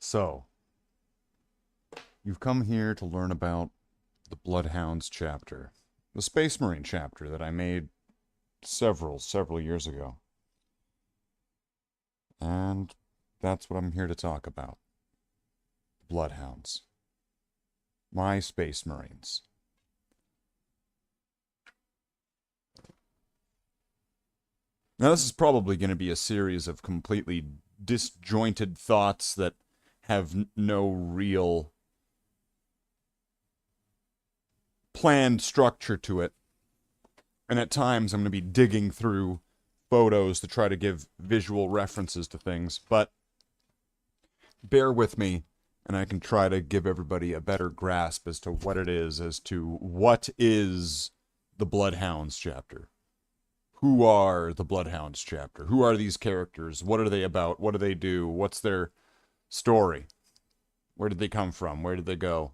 So, you've come here to learn about the Bloodhounds chapter, the Space Marine chapter that I made several years ago. And that's what I'm here to talk about. Bloodhounds. My Space Marines. Now, this is probably going to be a series of completely disjointed thoughts that have no real planned structure to it. And at times I'm going to be digging through photos to try to give visual references to things, but bear with me and I can try to give everybody a better grasp as to what it is, as to what is the Bloodhounds chapter. Who are the Bloodhounds chapter? Who are these characters? What are they about? What do they do? What's their story? Where did they come from? Where did they go?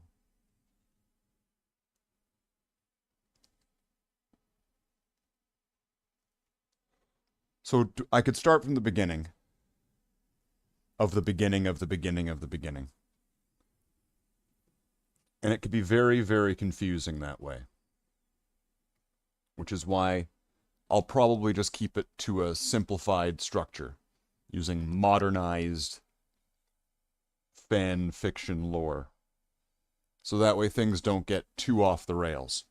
So I could start from the beginning of the beginning of the beginning of the beginning. And it could be very confusing that way. Which is why I'll probably just keep it to a simplified structure, using modernized fan fiction lore. So that way things don't get too off the rails.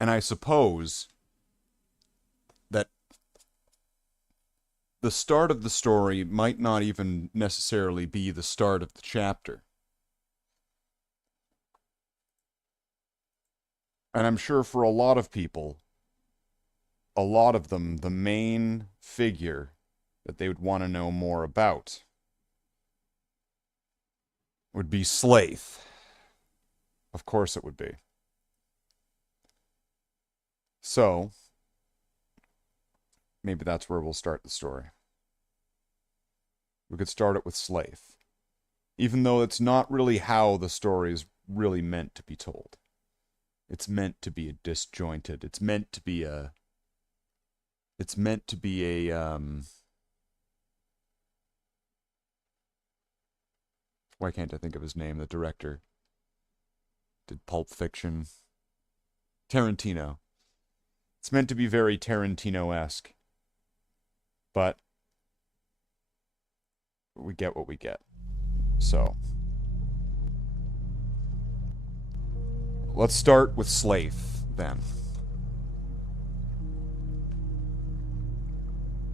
And I suppose that the start of the story might not even necessarily be the start of the chapter. And I'm sure for a lot of people, a lot of them, the main figure that they would want to know more about would be Slaith. Of course it would be. So, maybe that's where we'll start the story. We could start it with Slaith. Even though it's not really how the story is really meant to be told. It's meant to be a disjointed. It's meant to be a... Why can't I think of his name? The director did Pulp Fiction. Tarantino. It's meant to be very Tarantino-esque. But we get what we get. So, let's start with Slaith, then.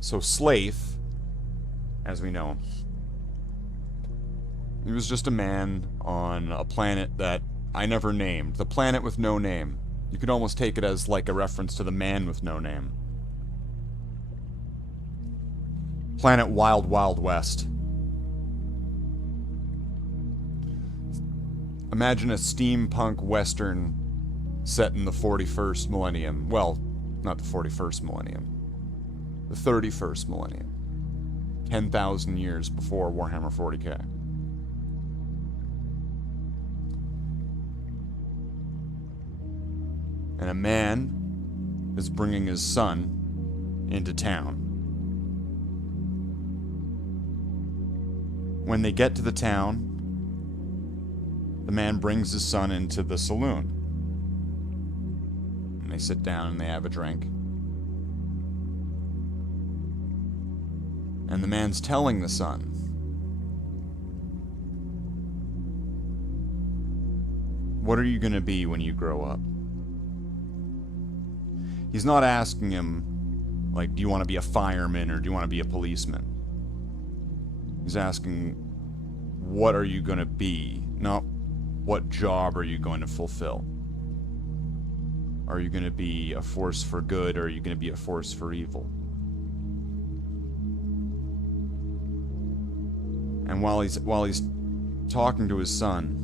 So Slaith, as we know, he was just a man on a planet that I never named. The planet with no name. You could almost take it as like a reference to the man with no name. Planet Wild Wild West. Imagine a steampunk western set in the 41st millennium. Well, not the 41st millennium. The 31st millennium. 10,000 years before Warhammer 40k. And a man is bringing his son into town. When they get to the town, the man brings his son into the saloon. And they sit down and they have a drink. And the man's telling the son, what are you going to be when you grow up? He's not asking him, like, do you want to be a fireman or do you want to be a policeman? He's asking, what are you going to be? Not what job are you going to fulfill? Are you going to be a force for good or are you going to be a force for evil? And while he's talking to his son,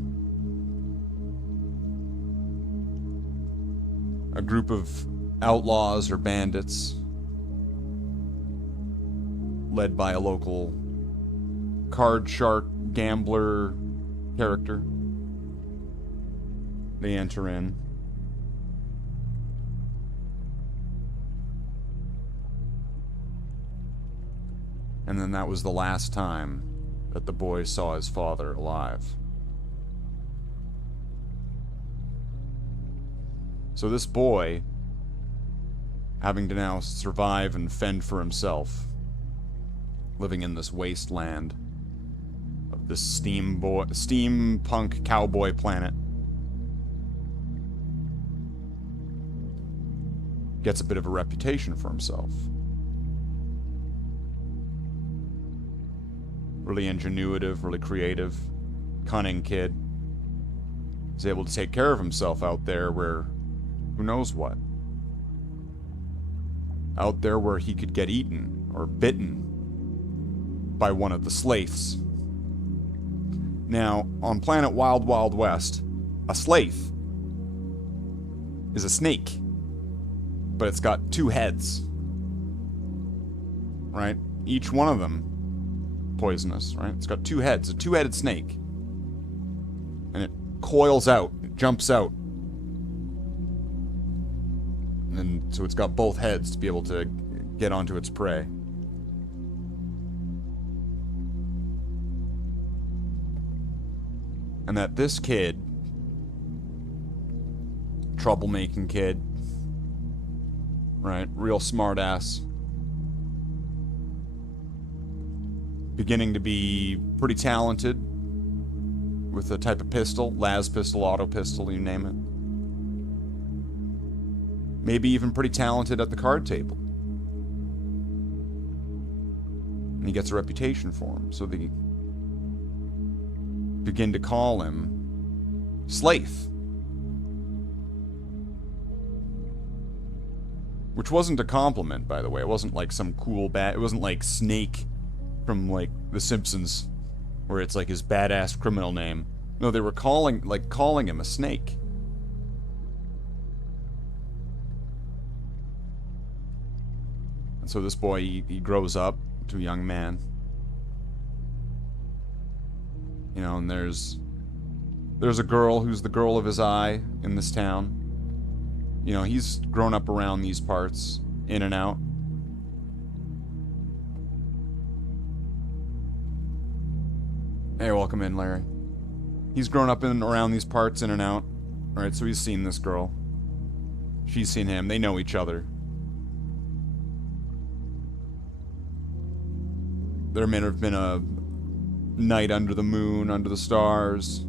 a group of outlaws or bandits, led by a local card shark gambler character, They enter in. And then that was the last time that the boy saw his father alive. So this boy, having to now survive and fend for himself, living in this wasteland of this steampunk cowboy planet, gets a bit of a reputation for himself. Really ingenuitive, really creative, cunning kid. He's able to take care of himself out there where, who knows what. Out there where he could get eaten or bitten by one of the slaiths. Now, on planet Wild Wild West, a slaith is a snake, but it's got 2 heads. Right? Each one of them poisonous, right? It's got 2 heads, a 2-headed snake. And it coils out, it jumps out. And so it's got both heads to be able to get onto its prey. And that this kid, troublemaking kid, right? Real smartass. Beginning to be pretty talented with a type of pistol, las pistol, auto pistol, you name it. Maybe even pretty talented at the card table. And he gets a reputation for him, so they begin to call him Slaith. Which wasn't a compliment, by the way. It wasn't like some cool it wasn't like Snake from, like, The Simpsons, where it's like his badass criminal name. No, they were calling him a snake. And so this boy, he grows up to a young man. You know, and there's a girl who's the girl of his eye in this town. You know, he's grown up around these parts, in and out. Hey, welcome in, Larry. He's grown up in and around these parts, in and out. Alright, so he's seen this girl. She's seen him. They know each other. There may have been a night under the moon, under the stars.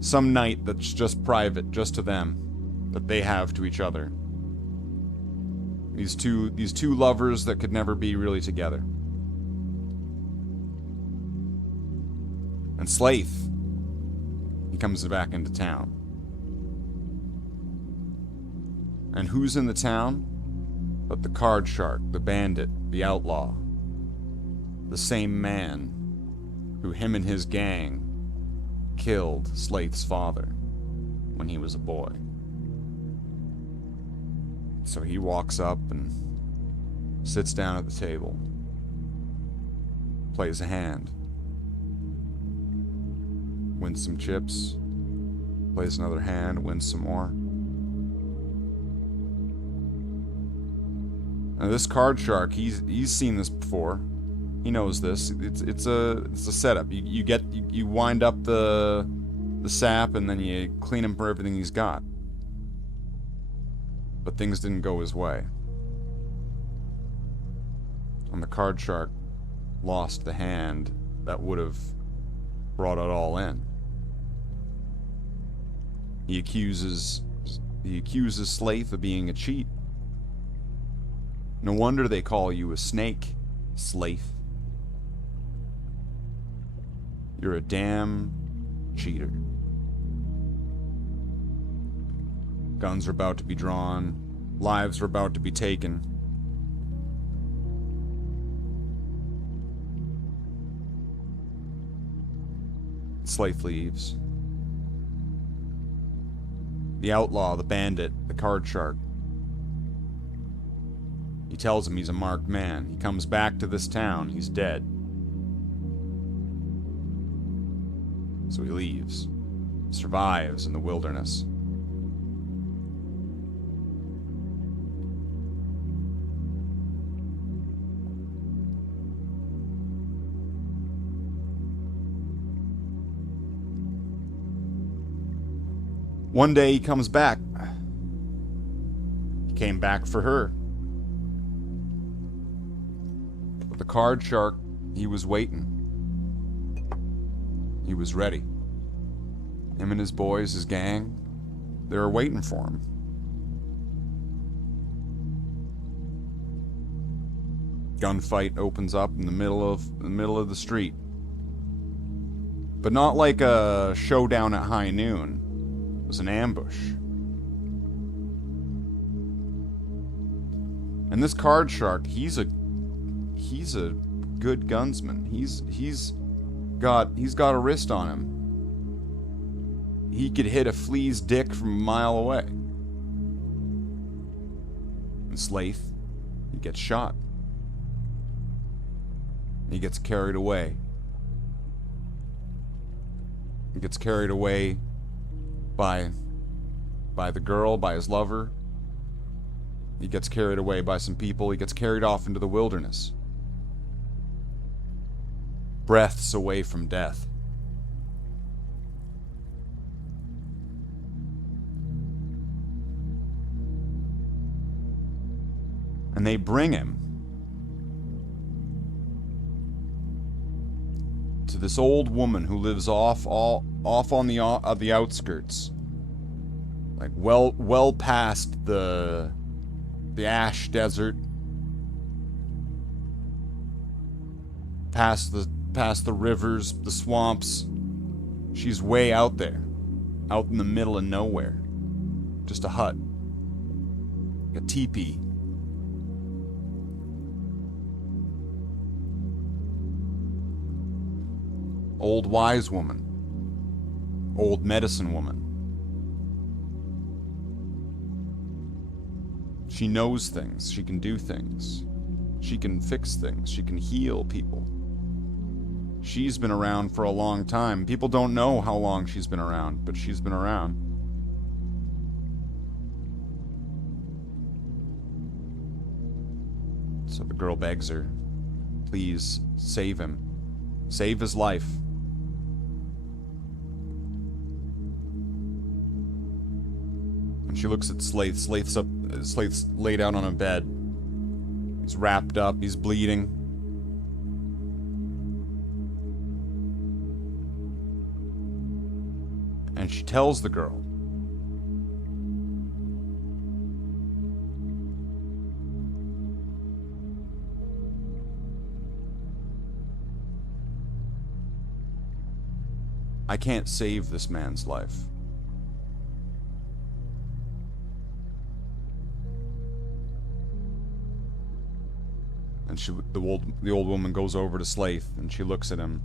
Some night that's just private, just to them, that they have to each other. These two lovers that could never be really together. And Slaith, he comes back into town. And who's in the town? But the card shark, the bandit, the outlaw. The same man who him and his gang killed Slaith's father when he was a boy. So he walks up and sits down at the table, plays a hand, wins some chips, plays another hand, wins some more. Now this card shark, he's seen this before. He knows this. It's a setup. You wind up the sap and then you clean him for everything he's got. But things didn't go his way. And the card shark lost the hand that would have brought it all in. He accuses Slaith of being a cheat. No wonder they call you a snake, Slaith. You're a damn cheater. Guns are about to be drawn. Lives are about to be taken. Slaith leaves. The outlaw, the bandit, the card shark. He tells him he's a marked man. He comes back to this town. He's dead. So he leaves. survives in the wilderness. One day he comes back. He came back for her. But the card shark, he was waiting. He was ready. Him and his boys, his gang, they were waiting for him. Gunfight opens up in the middle of the street. But not like a showdown at high noon. It was an ambush. And this card shark, he's a good gunsman. He's got a wrist on him. He could hit a flea's dick from a mile away. And Slaith, he gets shot. He gets carried away. He gets carried away by the girl, by his lover. He gets carried away by some people. He gets carried off into the wilderness. Breaths away from death. And they bring him to this old woman who lives off on the outskirts, like well past the ash desert, past the rivers, the swamps. She's way out there, out in the middle of nowhere, just a hut, a teepee. Old wise woman. Old medicine woman. She knows things. She can do things. She can fix things. She can heal people. She's been around for a long time. People don't know how long she's been around, but she's been around. So the girl begs her, please save him. Save his life. And she looks at Slaith. Slaith's laid out on a bed. He's wrapped up. He's bleeding. And she tells the girl, I can't save this man's life. And the old woman goes over to Slaith and she looks at him,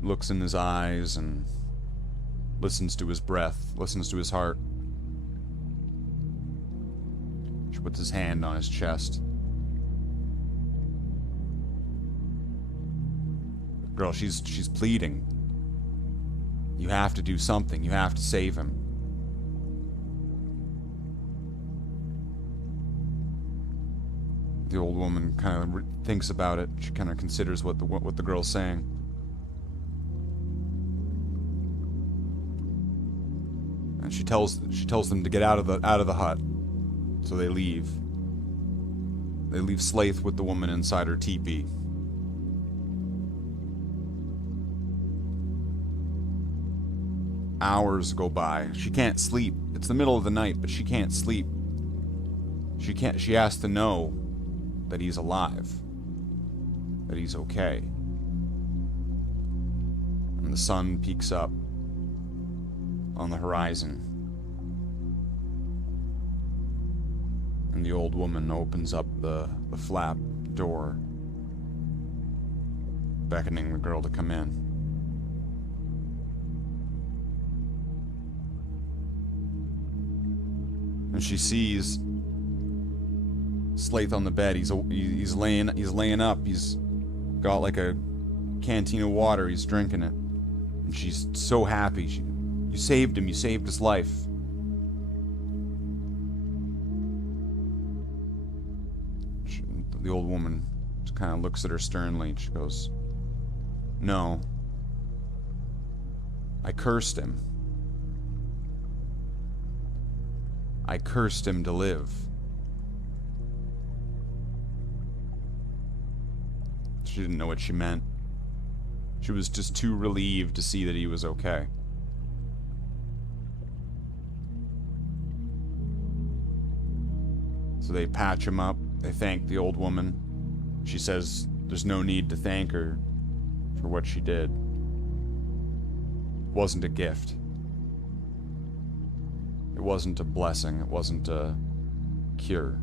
looks in his eyes and listens to his breath, listens to his heart. She puts his hand on his chest. Girl, she's pleading. You have to do something. You have to save him. The old woman kind of thinks about it. She kind of considers what the girl's saying. And she tells them to get out of the hut. So they leave. They leave Slaith with the woman inside her teepee. Hours go by. She can't sleep. It's the middle of the night, but she can't sleep. She has to know that he's alive. That he's okay. And the sun peeks up on the horizon. And the old woman opens up the flap door, beckoning the girl to come in. And she sees Slaith on the bed. He's laying up. He's got like a canteen of water. He's drinking it. And she's so happy. You saved him. You saved his life. The old woman just kind of looks at her sternly. And she goes, "No. I cursed him. I cursed him to live." She didn't know what she meant. She was just too relieved to see that he was okay. So they patch him up. They thank the old woman. She says there's no need to thank her for what she did. It wasn't a gift. It wasn't a blessing. It wasn't a cure.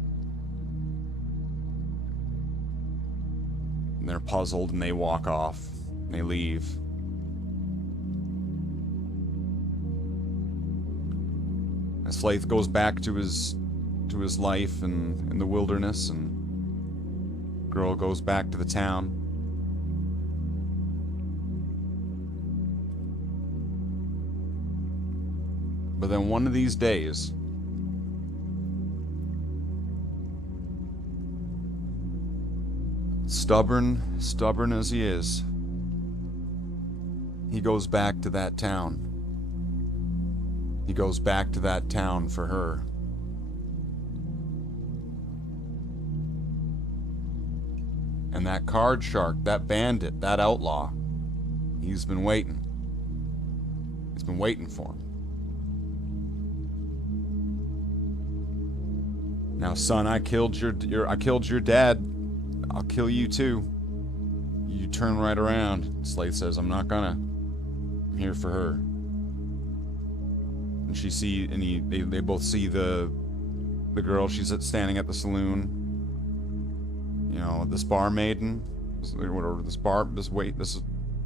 And they're puzzled and they walk off. And they leave. And Slaith goes back to his life in the wilderness, and girl goes back to the town. But then one of these days, stubborn as he is, he goes back to that town. He goes back to that town for her. And that card shark, that bandit, that outlaw, he's been waiting. He's been waiting for him. Now, son, I killed your dad. I'll kill you too. You turn right around. Slaith says, "I'm not gonna. I'm here for her." And they both see the girl. She's standing at the saloon. You know, this barmaiden, this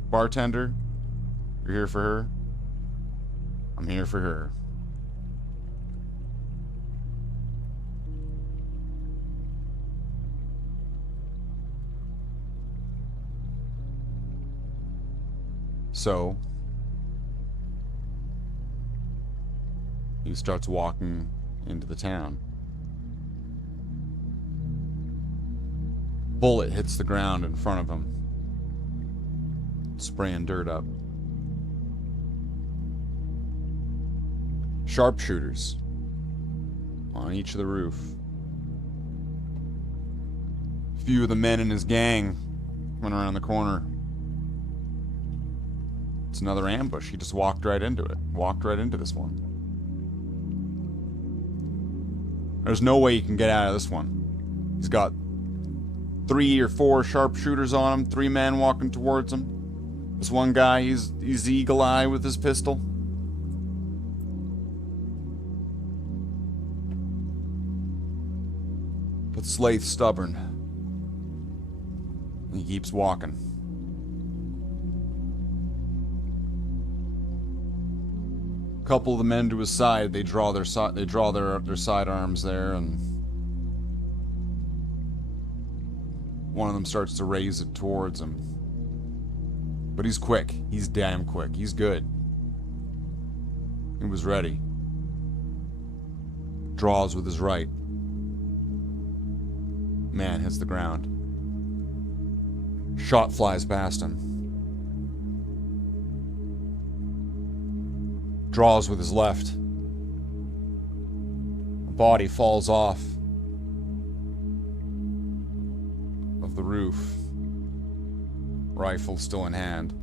bartender. You're here for her. I'm here for her. So he starts walking into the town. Bullet hits the ground in front of him, spraying dirt up. Sharpshooters on each of the roof. A few of the men in his gang went around the corner. It's another ambush. He just walked right into it. Walked right into this one. There's no way you can get out of this one. He's got 3 or 4 sharpshooters on him, 3 men walking towards him. This one guy, he's eagle eye with his pistol. But Slaith's stubborn. He keeps walking. A couple of the men to his side, they draw their sidearms there, and one of them starts to raise it towards him. But he's quick. He's damn quick. He's good. He was ready. Draws with his right. Man hits the ground. Shot flies past him. Draws with his left. The body falls off of the roof. Rifle still in hand.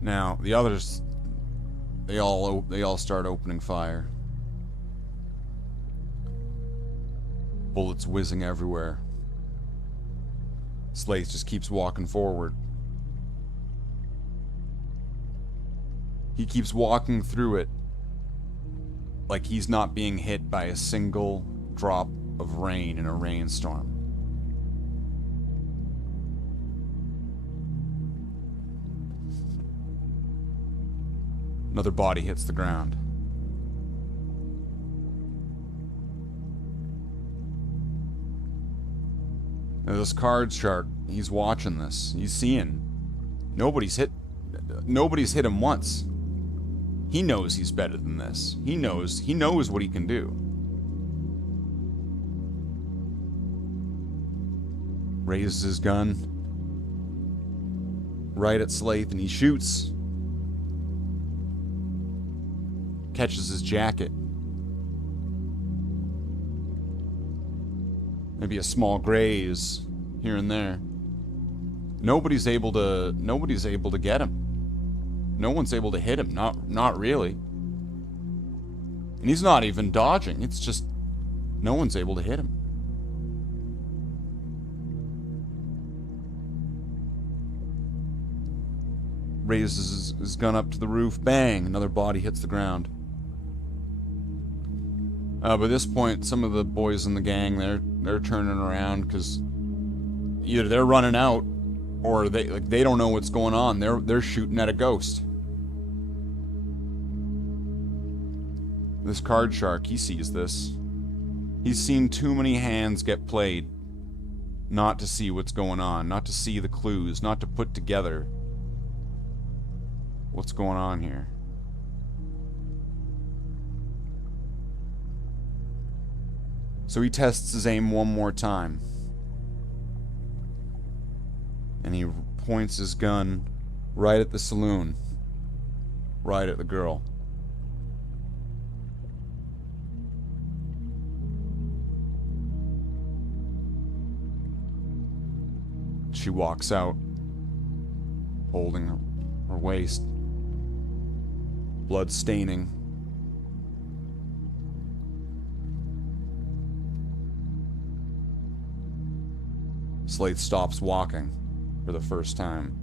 Now, the others, they all start opening fire. Bullets whizzing everywhere. Slaith just keeps walking forward. He keeps walking through it like he's not being hit by a single drop of rain in a rainstorm. Another body hits the ground. Now, this card shark, he's watching this. He's seeing. Nobody's hit him once. He knows he's better than this. He knows what he can do. Raises his gun right at Slaith, and he shoots. Catches his jacket. Maybe a small graze here and there. Nobody's able to get him. No one's able to hit him. Not really. And he's not even dodging. It's just no one's able to hit him. Raises his gun up to the roof. Bang! Another body hits the ground. By this point, some of the boys in the gang, they're turning around because either they're running out or they don't know what's going on. They're shooting at a ghost. This card shark, he sees this. He's seen too many hands get played not to see what's going on, not to see the clues, not to put together what's going on here. So he tests his aim one more time. And he points his gun right at the saloon. Right at the girl. She walks out, holding her waist. Blood staining. Slaith stops walking for the first time.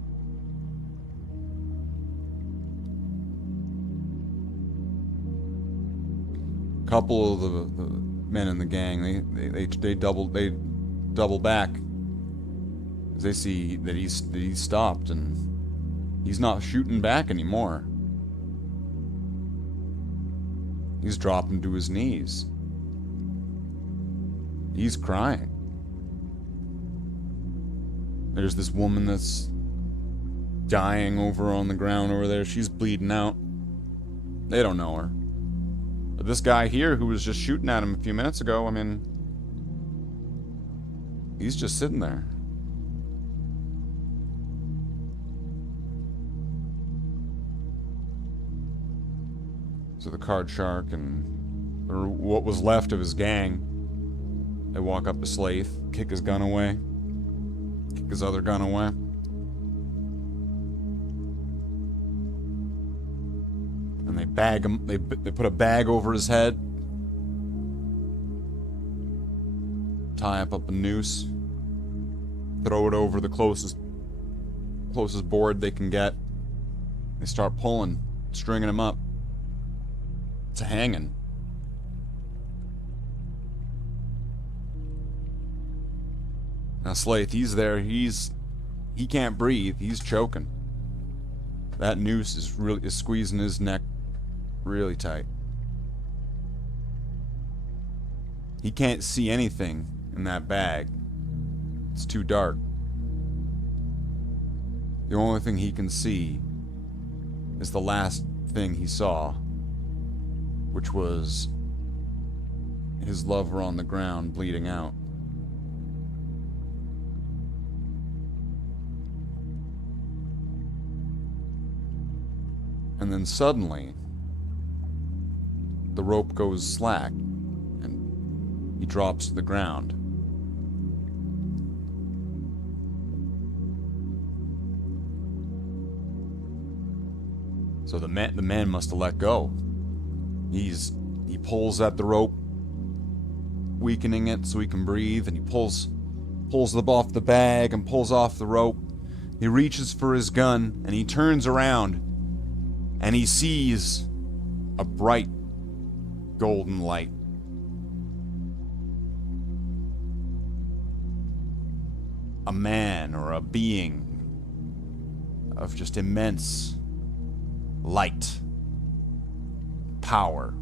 A couple of the men in the gang, they double back as they see that he's stopped and he's not shooting back anymore. He's dropping to his knees. He's crying. There's this woman that's dying over on the ground over there. She's bleeding out. They don't know her. But this guy here who was just shooting at him a few minutes ago, I mean, he's just sitting there. So the card shark and what was left of his gang, they walk up to Slaith, kick his gun away. Kick his other gun away. And they bag him. They put a bag over his head. Tie up a noose. Throw it over the closest board they can get. They start pulling, stringing him up. It's a hanging. Now Slaith, he's there. He can't breathe. He's choking. That noose is squeezing his neck really tight. He can't see anything in that bag. It's too dark. The only thing he can see is the last thing he saw, which was his lover on the ground bleeding out. And then suddenly, the rope goes slack, and he drops to the ground. So the man must have let go. He pulls at the rope, weakening it so he can breathe, and he pulls off the bag and pulls off the rope. He reaches for his gun, and he turns around, and he sees a bright golden light. A man or a being of just immense light, power.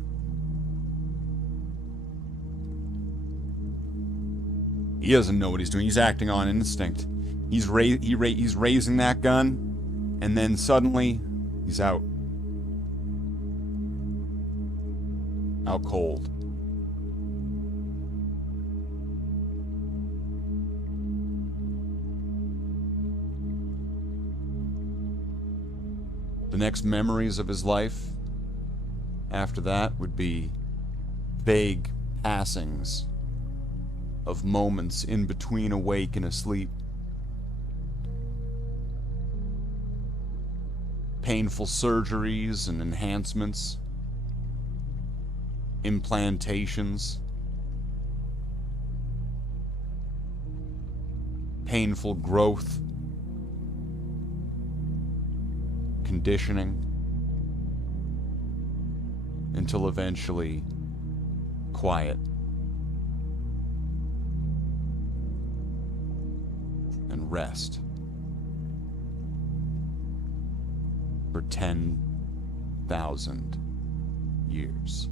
He doesn't know what he's doing. He's acting on instinct. He's raising that gun, and then suddenly he's out. Out cold. The next memories of his life after that would be vague passings of moments in between awake and asleep. Painful surgeries and enhancements. Implantations. Painful growth. Conditioning. Until eventually quiet. And rest. For 10,000 years.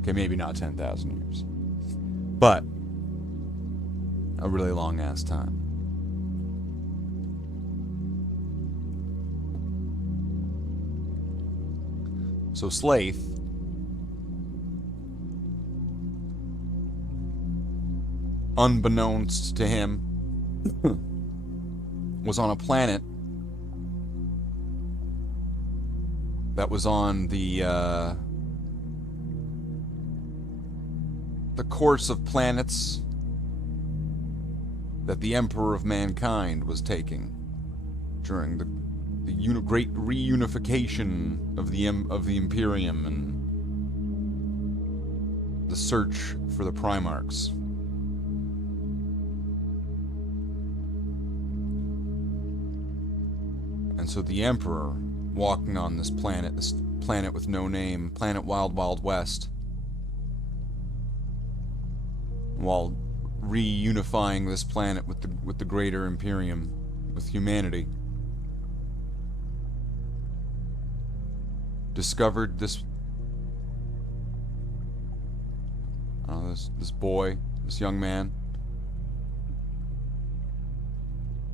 Okay, maybe not 10,000 years. But a really long ass time. So Slaith unbeknownst to him was on a planet that was on the course of planets that the Emperor of Mankind was taking during the great reunification of the Imperium and the search for the Primarchs. And so the Emperor, walking on this planet with no name, planet Wild Wild West, while reunifying this planet with the greater Imperium, with humanity, discovered this boy, this young man,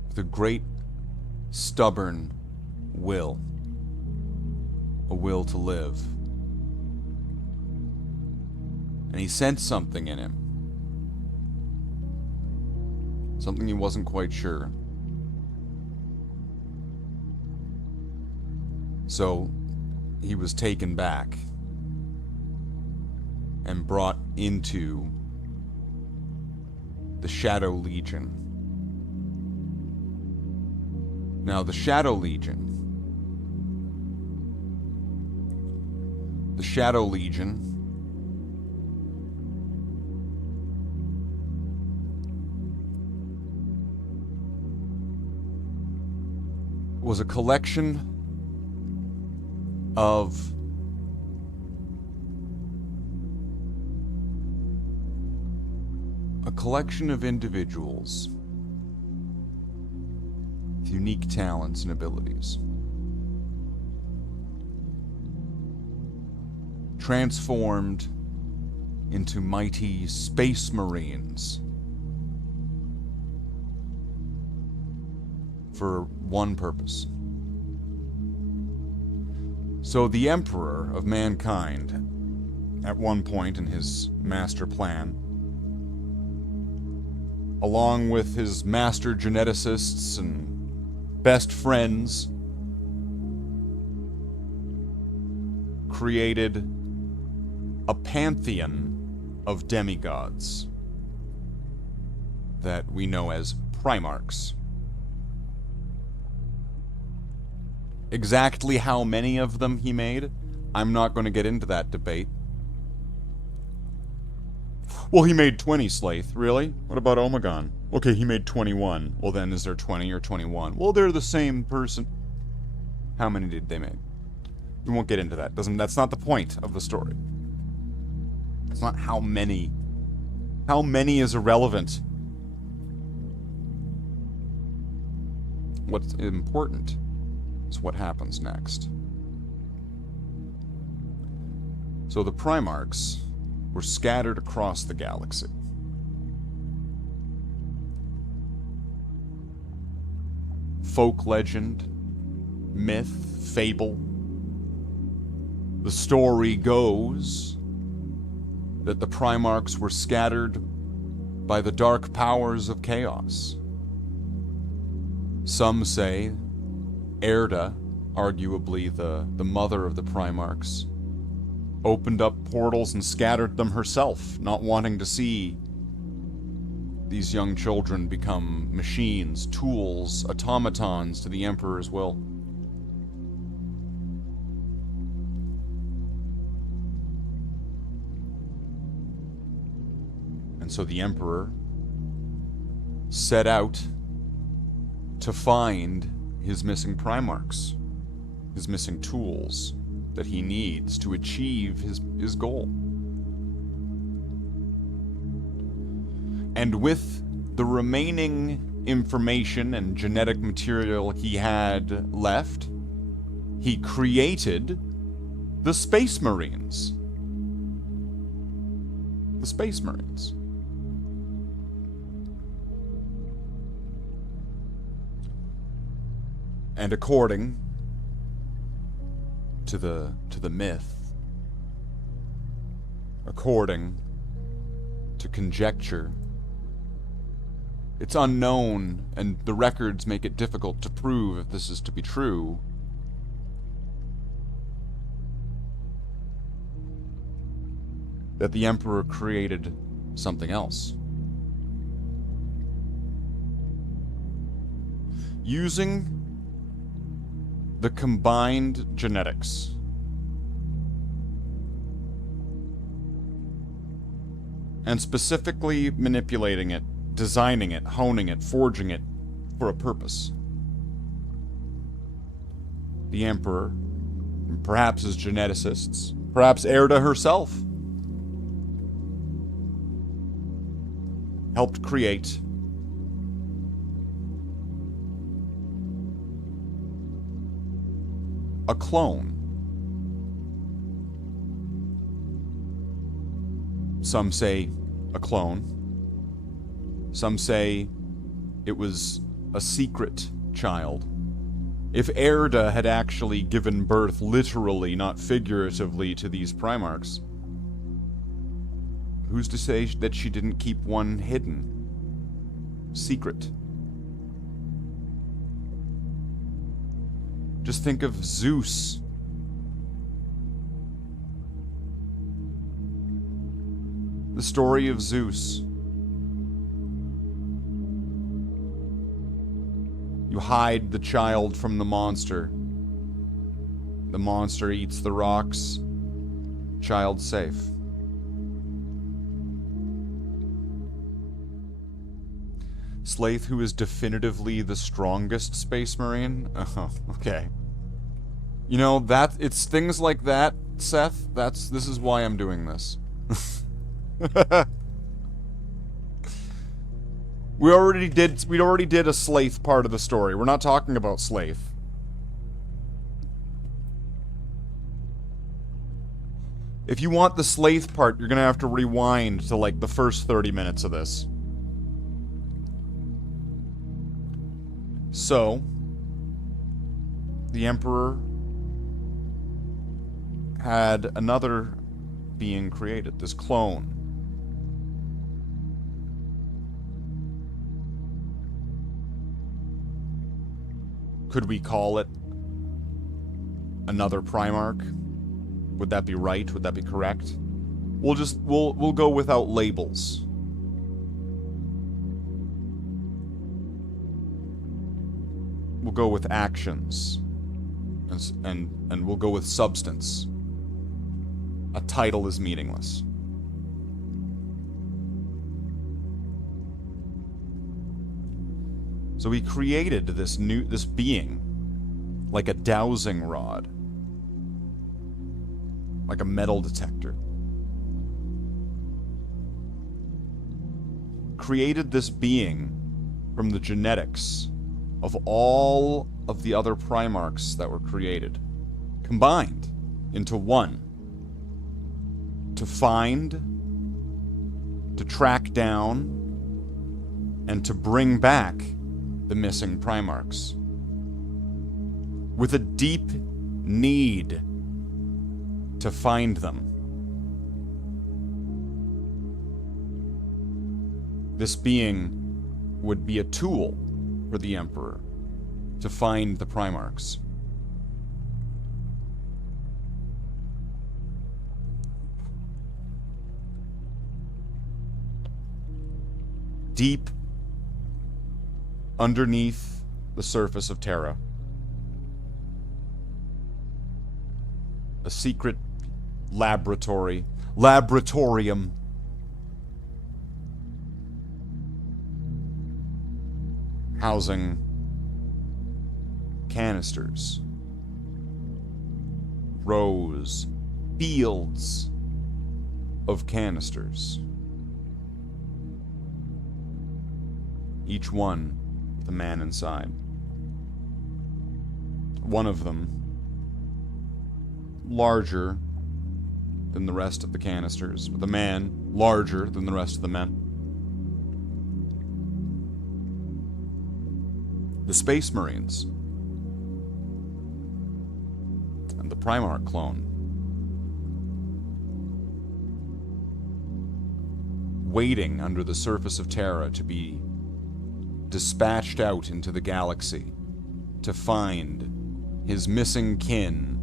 with a great, stubborn will, a will to live. And he sensed something in him. Something he wasn't quite sure. So he was taken back and brought into the Shadow Legion. Now, the Shadow Legion was a collection of individuals with unique talents and abilities, transformed into mighty space marines for one purpose. So the Emperor of Mankind, at one point in his master plan, along with his master geneticists and best friends, created a pantheon of demigods that we know as Primarchs. Exactly how many of them he made, I'm not going to get into that debate. Well, he made 20, Slaith. Really? What about Omegon? Okay, he made 21. Well, then is there 20 or 21? Well, they're the same person. How many did they make? We won't get into that. That's not the point of the story. It's not how many. How many is irrelevant. What's important is what happens next. So the Primarchs were scattered across the galaxy. Folk legend, myth, fable. The story goes that the Primarchs were scattered by the dark powers of chaos. Some say Erda, arguably the mother of the Primarchs, opened up portals and scattered them herself, not wanting to see these young children become machines, tools, automatons to the Emperor's will. And so the Emperor set out to find his missing Primarchs, his missing tools that he needs to achieve his goal. And with the remaining information and genetic material he had left, he created the Space Marines. The Space Marines. And according to the myth, according to conjecture, it's unknown, and the records make it difficult to prove if this is to be true, that the Emperor created something else. Using the combined genetics and specifically manipulating it, designing it, honing it, forging it for a purpose. The Emperor, perhaps his geneticists, perhaps Erda herself, helped create a clone. Some say a clone. Some say it was a secret child. If Erda had actually given birth literally, not figuratively, to these Primarchs, who's to say that she didn't keep one hidden? Secret. Just think of Zeus. The story of Zeus. You hide the child from the monster. The monster eats the rocks. Child's safe. Slaith, who is definitively the strongest Space Marine? Oh, okay. You know, it's things like that, Seth, this is why I'm doing this. We already did a Slaith part of the story. We're not talking about Slaith. If you want the Slaith part, you're gonna have to rewind to, like, the first 30 minutes of this. So, the Emperor had another being created, this clone. Could we call it another Primarch? Would that be right? Would that be correct? We'll go without labels. We'll go with actions. And we'll go with substance. A title is meaningless. So he created this being, like a dowsing rod, like a metal detector. Created this being from the genetics of all of the other Primarchs that were created, combined into one, to find, to track down, and to bring back the missing Primarchs. With a deep need to find them. This being would be a tool for the Emperor to find the Primarchs. Deep underneath the surface of Terra, a secret laboratorium, housing canisters, rows, fields of canisters, each one with a man inside. One of them larger than the rest of the canisters, with a man larger than the rest of the men. The Space Marines and the Primarch clone waiting under the surface of Terra to be dispatched out into the galaxy to find his missing kin,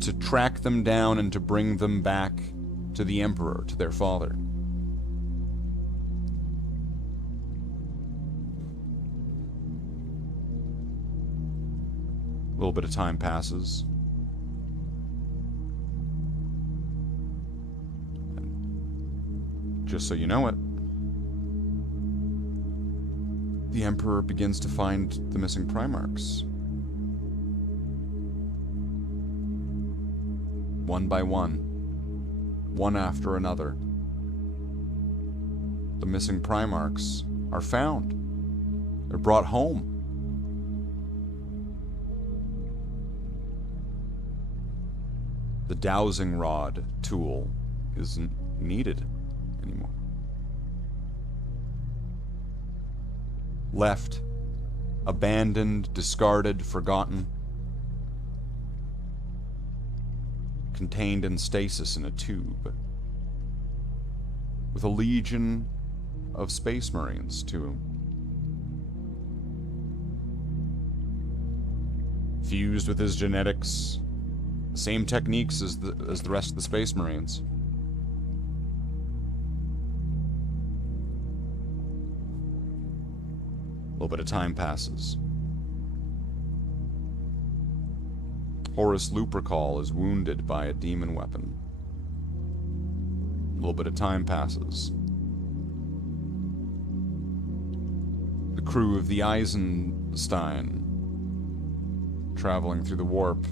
to track them down and to bring them back to the Emperor, to their father. A little bit of time passes. And just so you know it, the Emperor begins to find the missing Primarchs. One by one after another. The missing Primarchs are found. They're brought home. The dowsing rod tool isn't needed anymore. Left, abandoned, discarded, forgotten, contained in stasis in a tube, with a legion of Space Marines to him. Fused with his genetics, the same techniques as the rest of the Space Marines. A little bit of time passes. Horus Lupercal is wounded by a demon weapon. A little bit of time passes. The crew of the Eisenstein, traveling through the warp,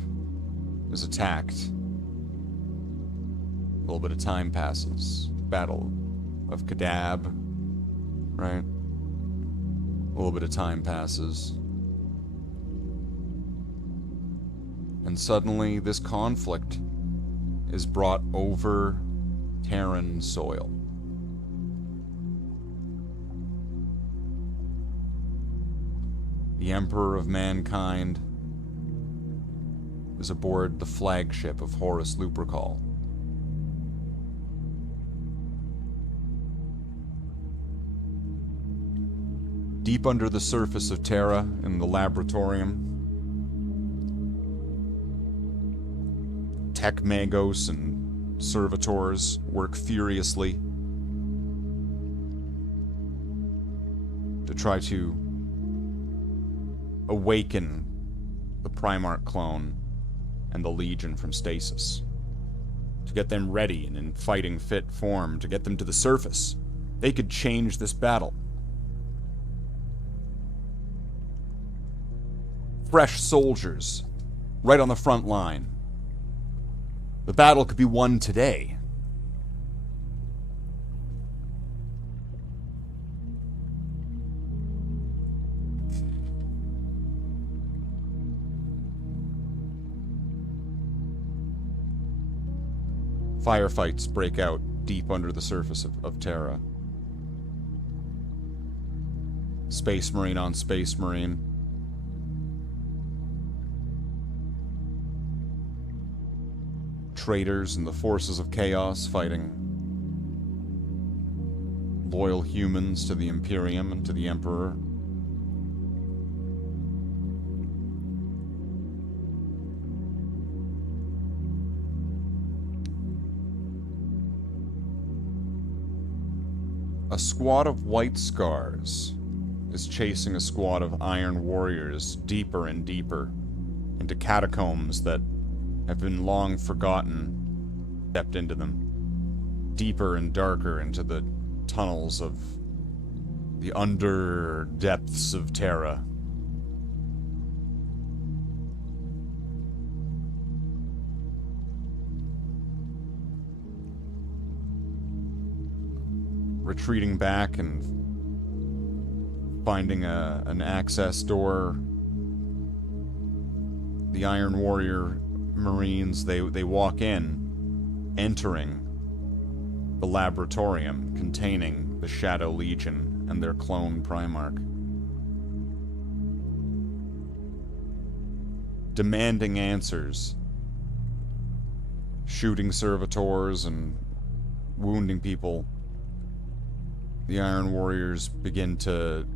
is attacked. A little bit of time passes. Battle of Kadab, right? A little bit of time passes. And suddenly, this conflict is brought over Terran soil. The Emperor of Mankind is aboard the flagship of Horus Lupercal. Deep under the surface of Terra, in the laboratorium, Tech Magos and servitors work furiously to try to awaken the Primarch clone and the Legion from stasis, to get them ready and in fighting fit form, to get them to the surface. They could change this battle. Fresh soldiers, right on the front line. The battle could be won today. Firefights break out deep under the surface of Terra. Space Marine on Space Marine. Traitors and the forces of chaos fighting loyal humans to the Imperium and to the Emperor. A squad of White Scars is chasing a squad of Iron Warriors deeper and deeper into catacombs that have been long forgotten, stepped into them, deeper and darker into the tunnels of the under depths of Terra. Retreating back and finding an access door. The Iron Warrior Marines, they walk in, entering the laboratorium containing the Shadow Legion and their clone Primarch. Demanding answers. Shooting servitors and wounding people. The Iron Warriors begin to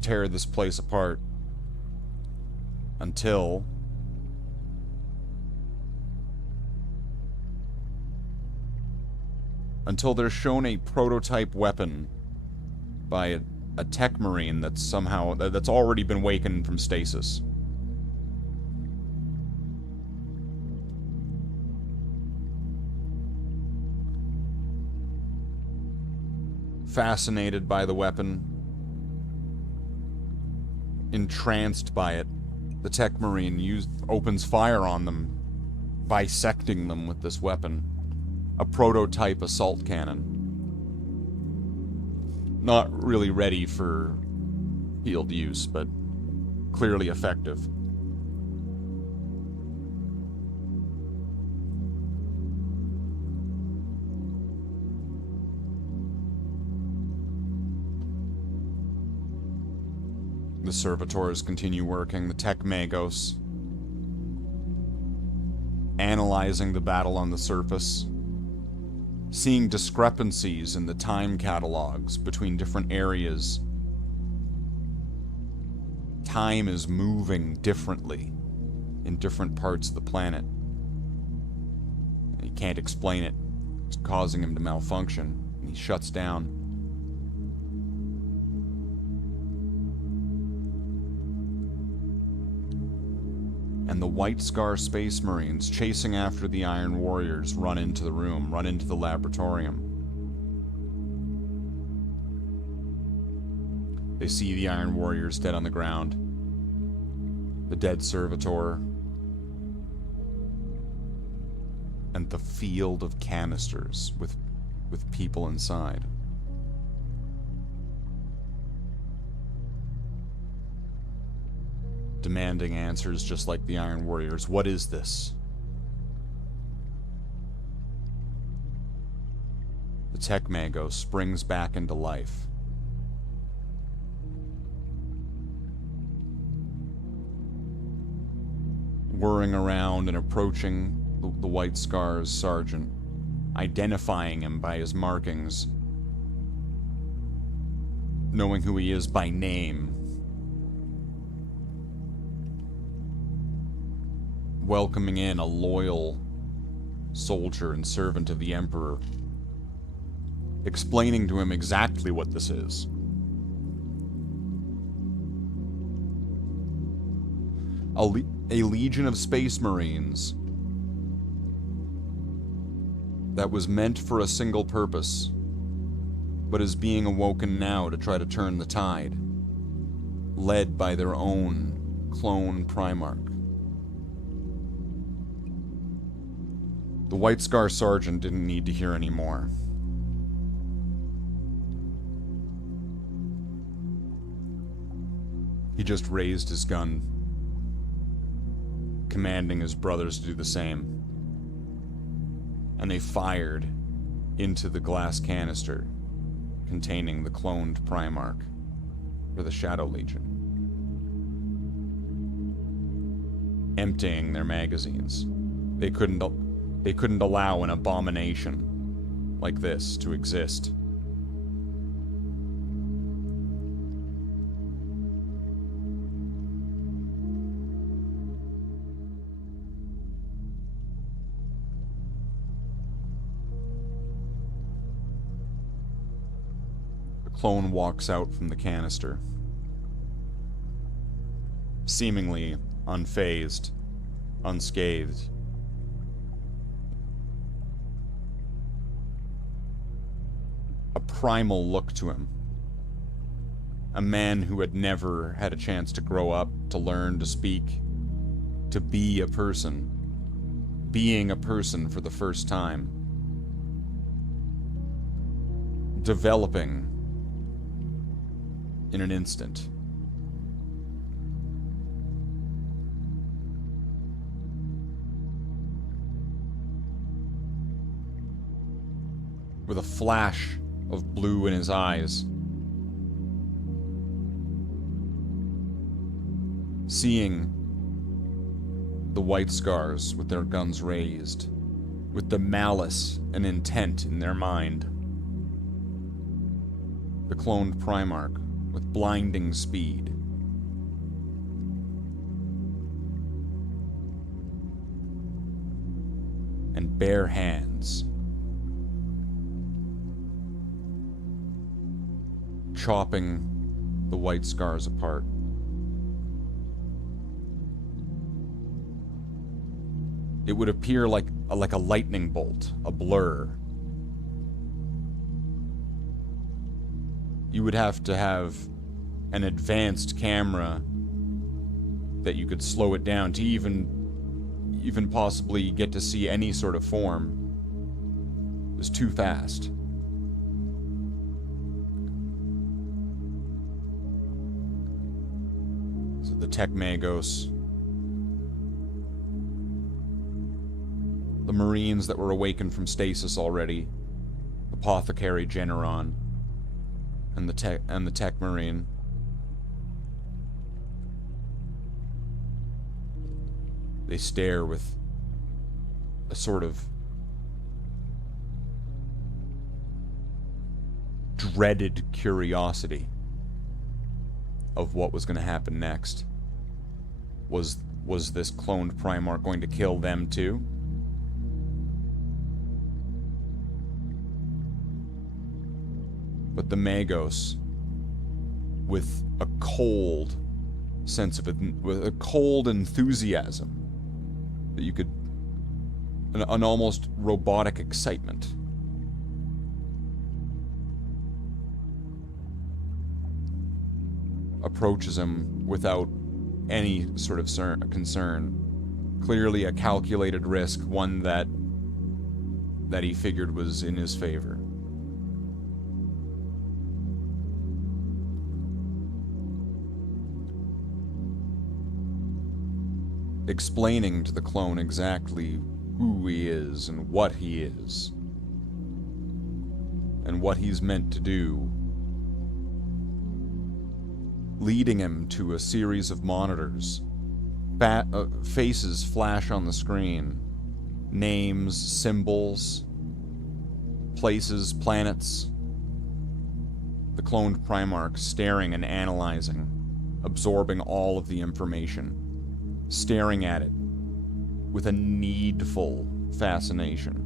tear this place apart until they're shown a prototype weapon by a tech marine that's already been wakened from stasis. Fascinated by the weapon, entranced by it, the tech marine opens fire on them, bisecting them with this weapon. A prototype assault cannon. Not really ready for field use, but clearly effective. The servitors continue working, the tech magos analyzing the battle on the surface, seeing discrepancies in the time catalogs between different areas. Time is moving differently in different parts of the planet. He can't explain it. It's causing him to malfunction. He shuts down. And the White Scar Space Marines chasing after the Iron Warriors run into the room, run into the laboratorium. They see the Iron Warriors dead on the ground. The dead servitor. And the field of canisters with people inside. Demanding answers just like the Iron Warriors. What is this? The Tech Mago springs back into life. Whirring around and approaching the White Scar's sergeant, identifying him by his markings, knowing who he is by name. Welcoming in a loyal soldier and servant of the Emperor, explaining to him exactly what this is. A legion of Space Marines that was meant for a single purpose, but is being awoken now to try to turn the tide, led by their own clone Primarch. The White Scar Sergeant didn't need to hear any more. He just raised his gun, commanding his brothers to do the same. and they fired into the glass canister containing the cloned Primarch for the Shadow Legion, emptying their magazines. They couldn't allow an abomination like this to exist. The clone walks out from the canister, seemingly unfazed, unscathed. A primal look to him. A man who had never had a chance to grow up, to learn, to speak, to be a person. Being a person for the first time. Developing in an instant. With a flash of blue in his eyes. Seeing the White Scars with their guns raised, with the malice and intent in their mind. The cloned Primarch with blinding speed. And bare hands. Chopping the White Scars apart. It would appear like a lightning bolt, a blur. You would have to have an advanced camera that you could slow it down to even possibly get to see any sort of form. It was too fast. So the Tech Magos, the Marines that were awakened from stasis already, Apothecary Generon, and the Tech Marine. They stare with a sort of dreaded curiosity of what was going to happen next. Was this cloned Primarch going to kill them too? But the Magos, with a cold sense of with a cold enthusiasm that you could, an almost robotic excitement, approaches him without any sort of concern. Clearly a calculated risk, one that he figured was in his favor. Explaining to the clone exactly who he is and what he is, and what he's meant to do, leading him to a series of monitors. Faces flash on the screen, names, symbols, places, planets. The cloned Primarch staring and analyzing, absorbing all of the information, staring at it with a needful fascination.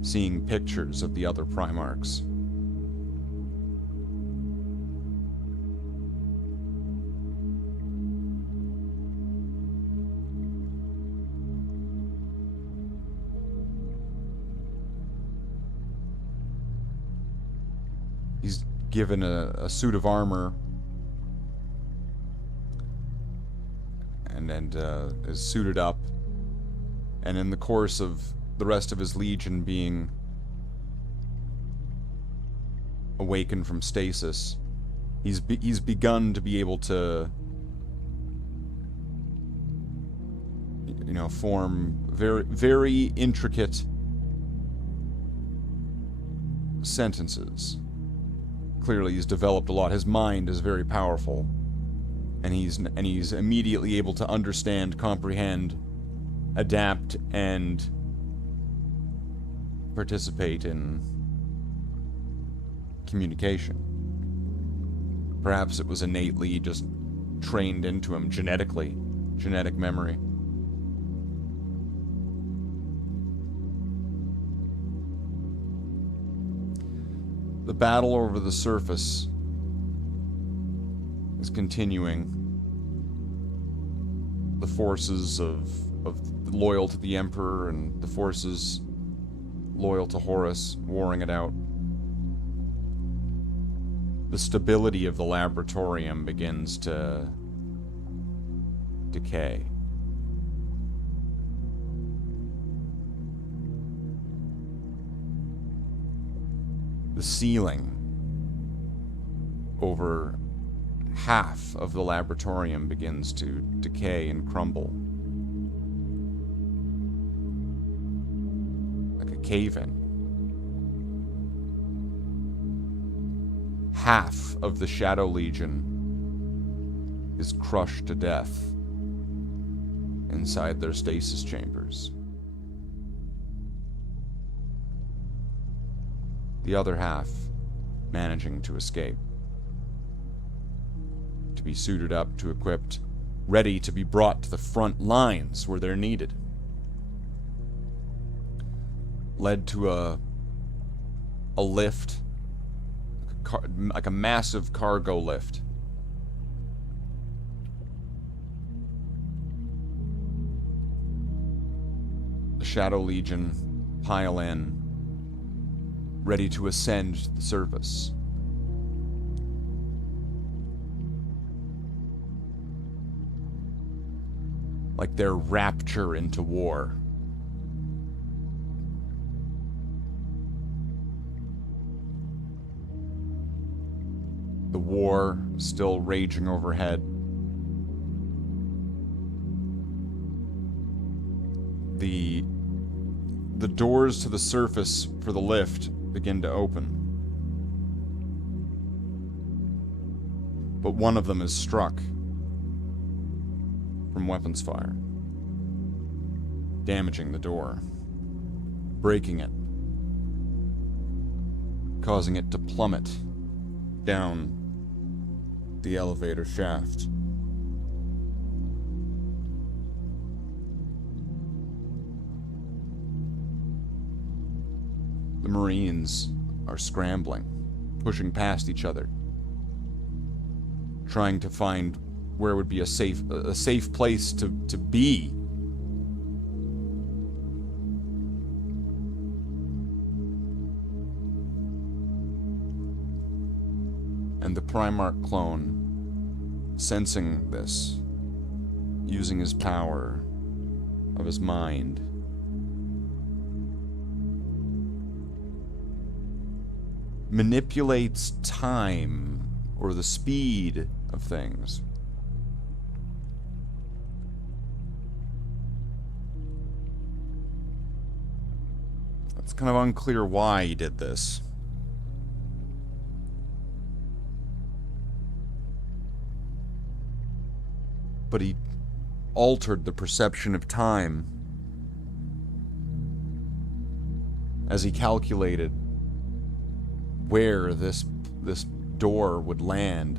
Seeing pictures of the other Primarchs. He's given a suit of armor and is suited up, and in the course of the rest of his legion being awakened from stasis, he's begun to be able to form very, very intricate sentences. Clearly, he's developed a lot. His mind is very powerful, and he's immediately able to understand, comprehend, adapt, and participate in communication. Perhaps it was innately just trained into him genetically, genetic memory. The battle over the surface is continuing. The forces of loyal to the Emperor and the forces loyal to Horus warring it out. The stability of the laboratorium begins to decay. The ceiling over half of the laboratorium begins to decay and crumble. Like a cave-in. Half of the Shadow Legion is crushed to death inside their stasis chambers. The other half managing to escape, to be suited up, to equipped, ready to be brought to the front lines where they're needed. Led to a lift, like a massive cargo lift. The Shadow Legion pile in, ready to ascend to the surface. Like their rapture into war. The war still raging overhead. The doors to the surface for the lift begin to open. But one of them is struck from weapons fire, damaging the door, breaking it, causing it to plummet down the elevator shaft. The Marines are scrambling, pushing past each other, trying to find where would be a safe place to be. And the Primarch clone, sensing this, using his power of his mind, manipulates time or the speed of things. It's kind of unclear why he did this. But he altered the perception of time as he calculated where this door would land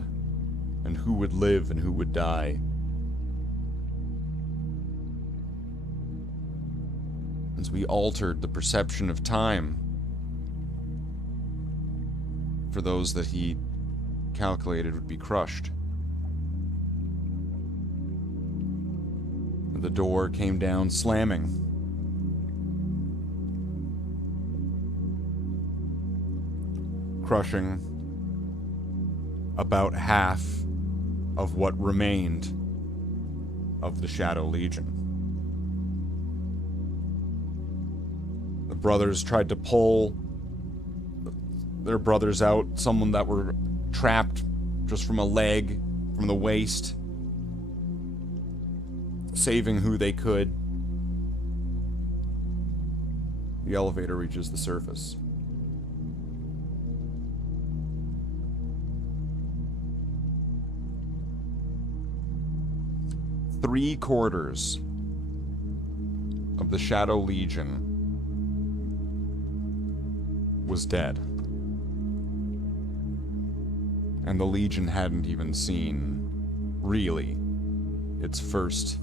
and who would live and who would die. As we altered the perception of time for those that he calculated would be crushed. The door came down slamming. Crushing about half of what remained of the Shadow Legion. The brothers tried to pull their brothers out, someone that were trapped just from a leg, from the waist, saving who they could. The elevator reaches the surface. Three-quarters of the Shadow Legion was dead. And the Legion hadn't even seen, really, its first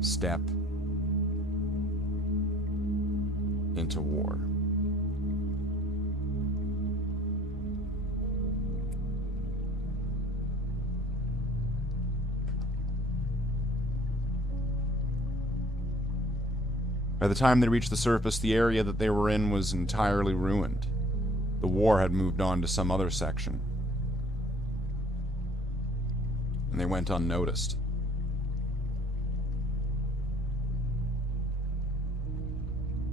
step into war. By the time they reached the surface, the area that they were in was entirely ruined. The war had moved on to some other section. And they went unnoticed.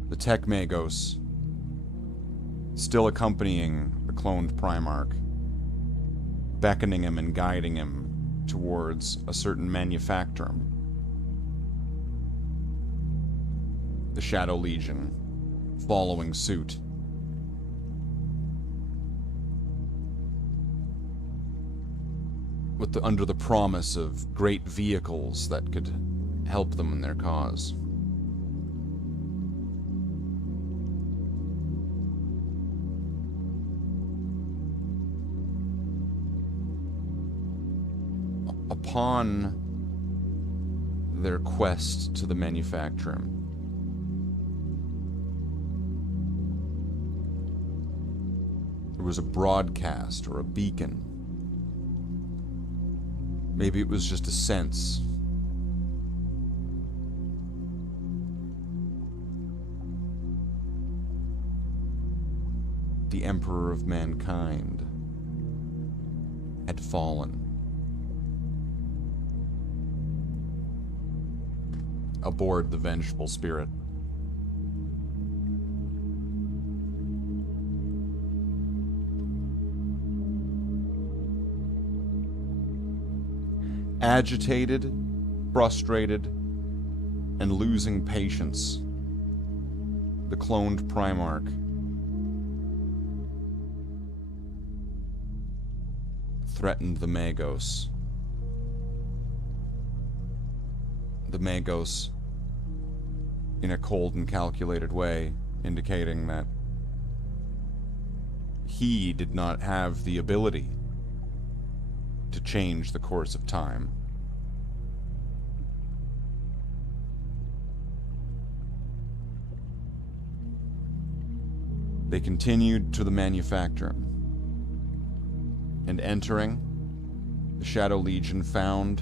The Tech Magos, still accompanying the cloned Primarch, beckoning him and guiding him towards a certain manufactorum. The Shadow Legion, following suit. Under the promise of great vehicles that could help them in their cause. Upon their quest to the manufactorum, there was a broadcast or a beacon. Maybe it was just a sense. The Emperor of Mankind had fallen. Aboard the Vengeful Spirit. Agitated, frustrated, and losing patience, the cloned Primarch threatened the Magos. The Magos, in a cold and calculated way, indicating that he did not have the ability to change the course of time. They continued to the manufactorum, and entering, the Shadow Legion found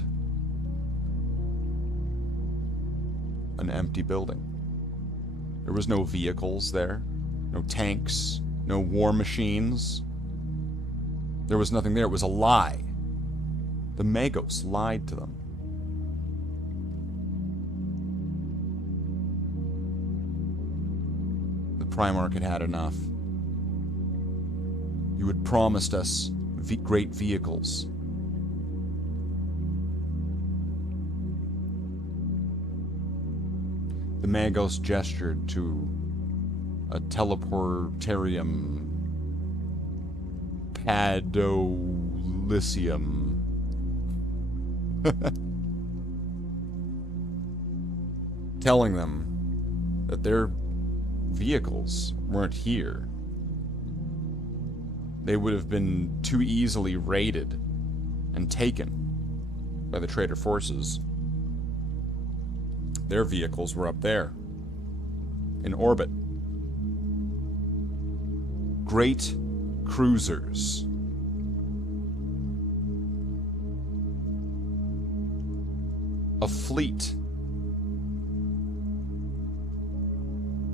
an empty building. There was no vehicles there, no tanks, no war machines. There was nothing there. It was a lie. The Magos lied to them. The Primarch had had enough. You had promised us great vehicles. The Magos gestured to a teleportarium padolicium. Telling them that their vehicles weren't here. They would have been too easily raided and taken by the traitor forces. Their vehicles were up there, in orbit. Great cruisers. A fleet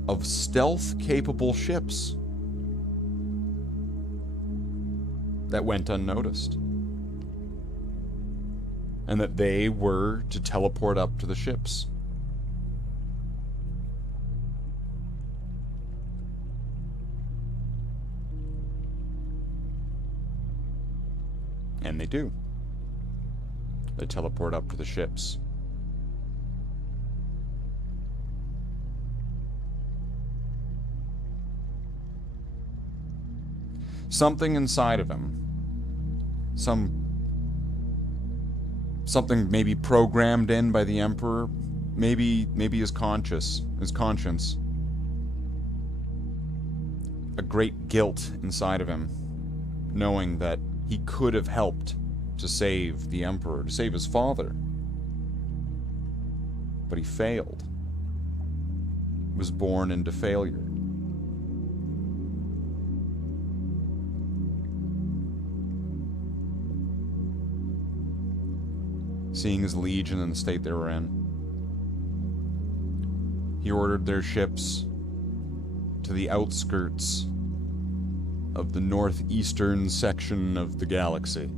of stealth-capable ships that went unnoticed. And that they were to teleport up to the ships. And they do. They teleport up to the ships. something inside of him, something maybe programmed in by the Emperor, maybe his conscience, a great guilt inside of him, knowing that he could have helped to save the Emperor, to save his father. But he failed. He was born into failure. Seeing his legion in the state they were in, he ordered their ships to the outskirts of the northeastern section of the galaxy.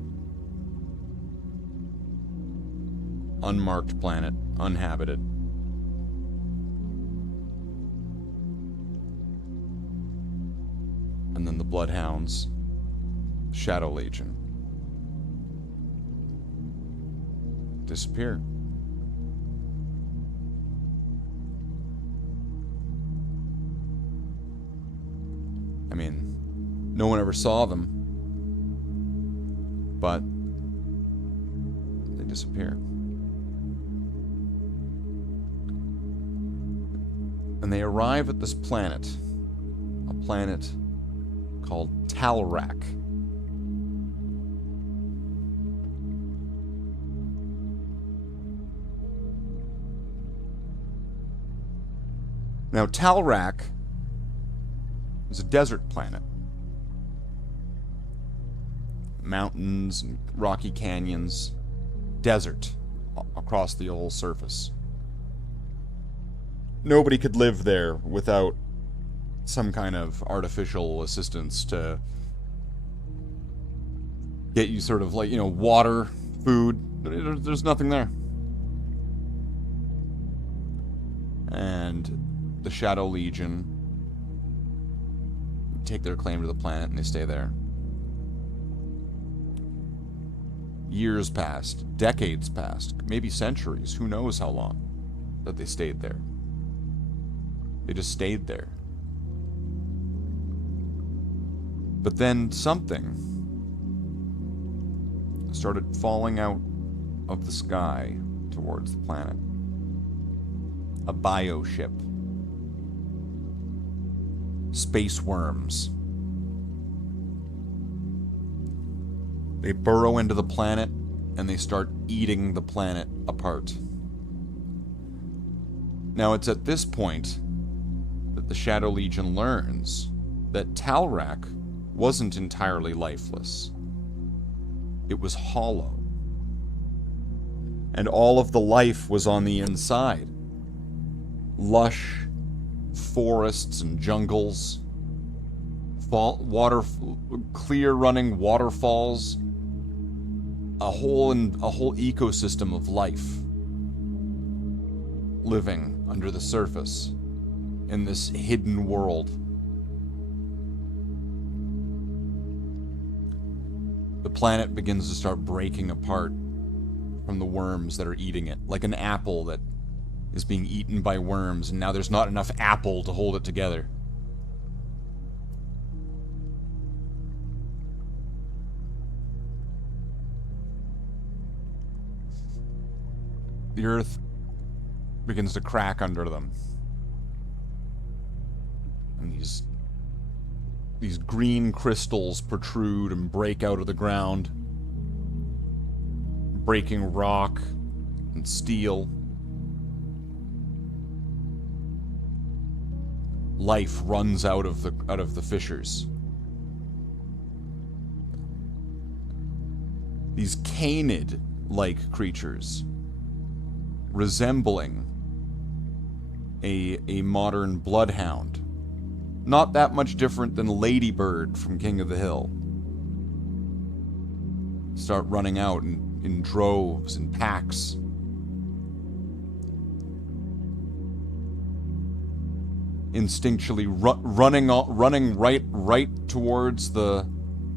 Unmarked planet, uninhabited. And then the Bloodhounds, Shadow Legion, disappear. I mean, no one ever saw them, but they disappear. And they arrive at this planet, a planet called Talrak. Now, Talrak is a desert planet. Mountains and rocky canyons, desert across the whole surface. Nobody could live there without some kind of artificial assistance to get you sort of like, water, food. There's nothing there. And the Shadow Legion take their claim to the planet and they stay there. Years passed, decades passed, maybe centuries, who knows how long that they stayed there. They just stayed there. But then something started falling out of the sky towards the planet. A bioship. Space worms. They burrow into the planet and they start eating the planet apart. Now it's at this point that the Shadow Legion learns that Talrak wasn't entirely lifeless. It was hollow. And all of the life was on the inside. Lush forests and jungles, clear running waterfalls, a whole ecosystem of life living under the surface in this hidden world. The planet begins to start breaking apart from the worms that are eating it, like an apple that is being eaten by worms, and now there's not enough apple to hold it together. The earth begins to crack under them. And these green crystals protrude and break out of the ground, breaking rock and steel. Life runs out of the fissures. These canid-like creatures, resembling a modern bloodhound, not that much different than Ladybird from King of the Hill, start running out in droves and packs. Instinctually running right towards the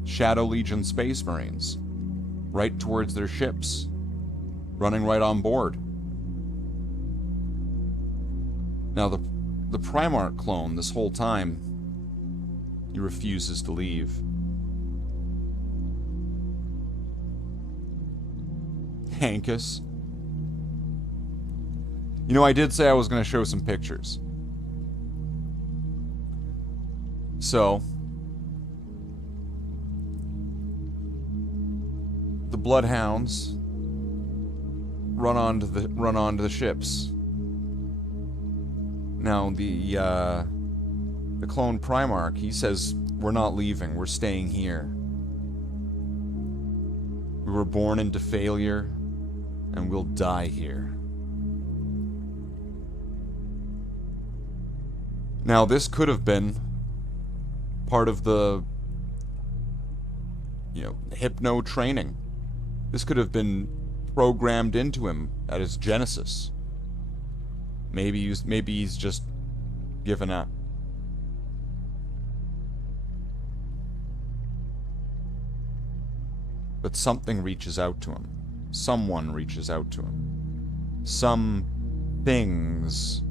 Shadow Legion Space Marines, right towards their ships, running right on board. Now the Primarch clone, this whole time, he refuses to leave. Hankus. You know, I did say I was going to show some pictures. So, the Bloodhounds run onto the ships. Now, the clone Primarch, he says, we're not leaving, we're staying here. We were born into failure, and we'll die here. Now, this could have been part of the, hypno training. This could have been programmed into him at his genesis. Maybe he's just given up. But something reaches out to him. Someone reaches out to him. Some things,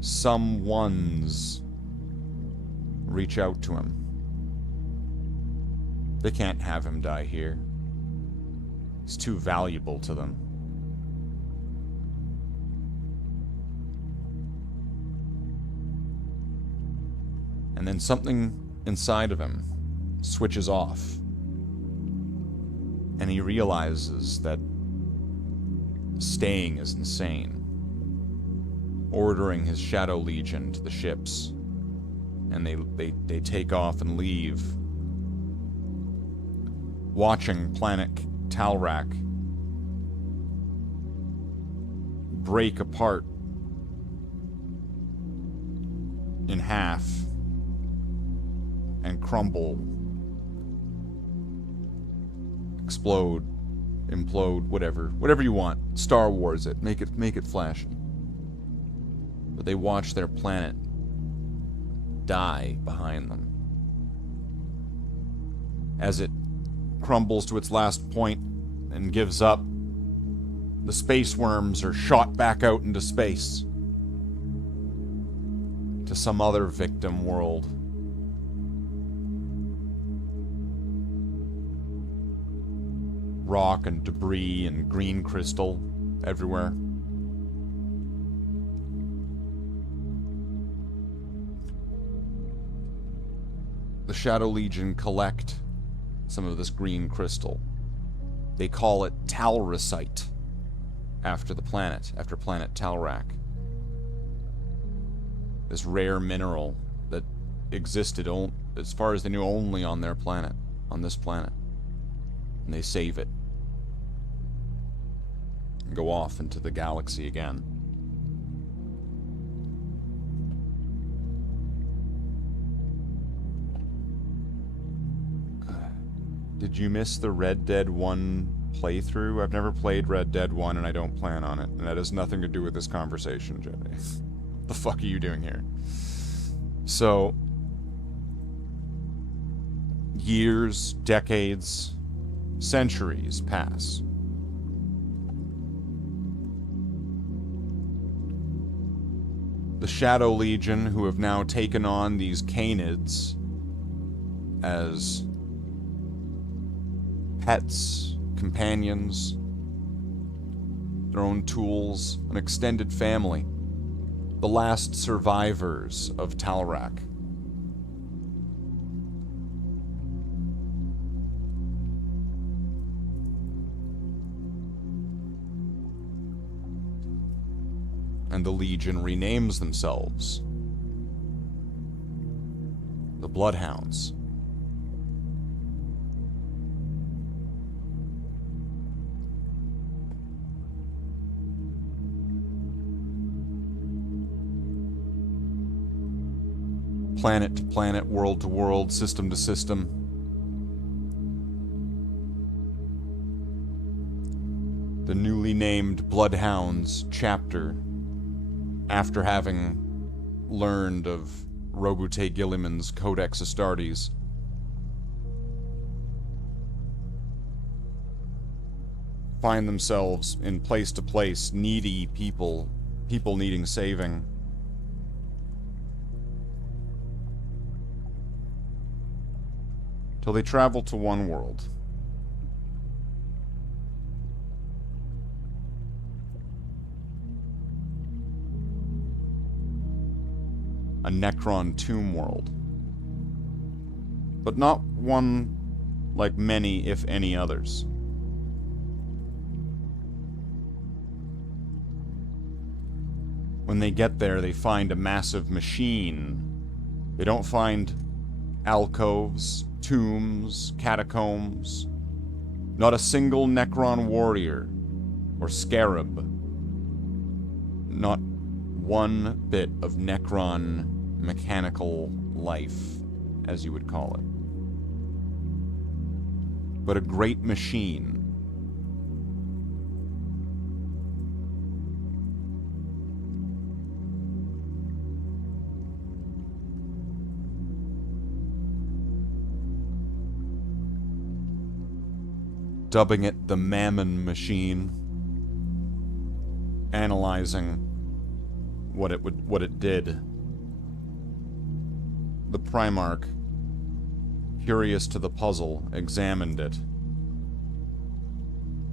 someones reach out to him. They can't have him die here. He's too valuable to them. And then something inside of him switches off. And he realizes that staying is insane. Ordering his Shadow Legion to the ships. And they take off and leave. Watching planet Talrak break apart in half and crumble, explode, implode, whatever you want. Star Wars it, make it flashy. But they watch their planet die behind them as it crumbles to its last point and gives up. The space worms are shot back out into space to some other victim world. Rock and debris and green crystal everywhere. The Shadow Legion collect some of this green crystal. They call it Talrasite after planet Talrak. This rare mineral that existed, as far as they knew, only on their planet, on this planet. And they save it. And go off into the galaxy again. Did you miss the Red Dead 1 playthrough? I've never played Red Dead 1 and I don't plan on it. And that has nothing to do with this conversation, Jenny. What the fuck are you doing here? So, years, decades, centuries pass. The Shadow Legion, who have now taken on these Canids as pets, companions, their own tools, an extended family, the last survivors of Talrak. And the Legion renames themselves the Bloodhounds. Planet to planet, world to world, system to system. The newly named Bloodhounds chapter, after having learned of Robute Gilliman's Codex Astartes, find themselves in place to place, needy people needing saving. Till they travel to one world. a Necron tomb world. But not one like many, if any, others. When they get there, they find a massive machine. They don't find alcoves, tombs, catacombs. Not a single Necron warrior or scarab. Not one bit of Necron mechanical life, as you would call it. But a great machine. Dubbing it the Mammon Machine, analyzing what it did. The Primarch, curious to the puzzle, examined it,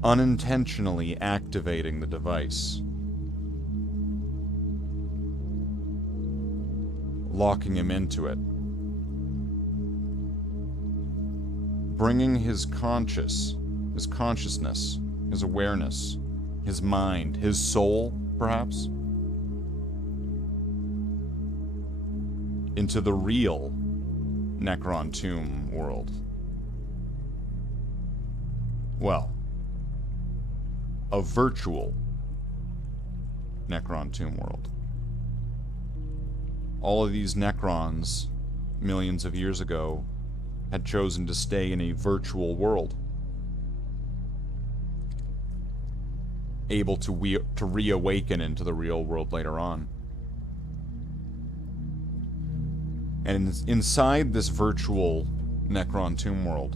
unintentionally activating the device, locking him into it, bringing his consciousness, his awareness, his mind, his soul, perhaps, into the real Necron tomb world. Well, a virtual Necron tomb world. All of these Necrons, millions of years ago, had chosen to stay in a virtual world, able to reawaken into the real world later on. And inside this virtual Necron tomb world,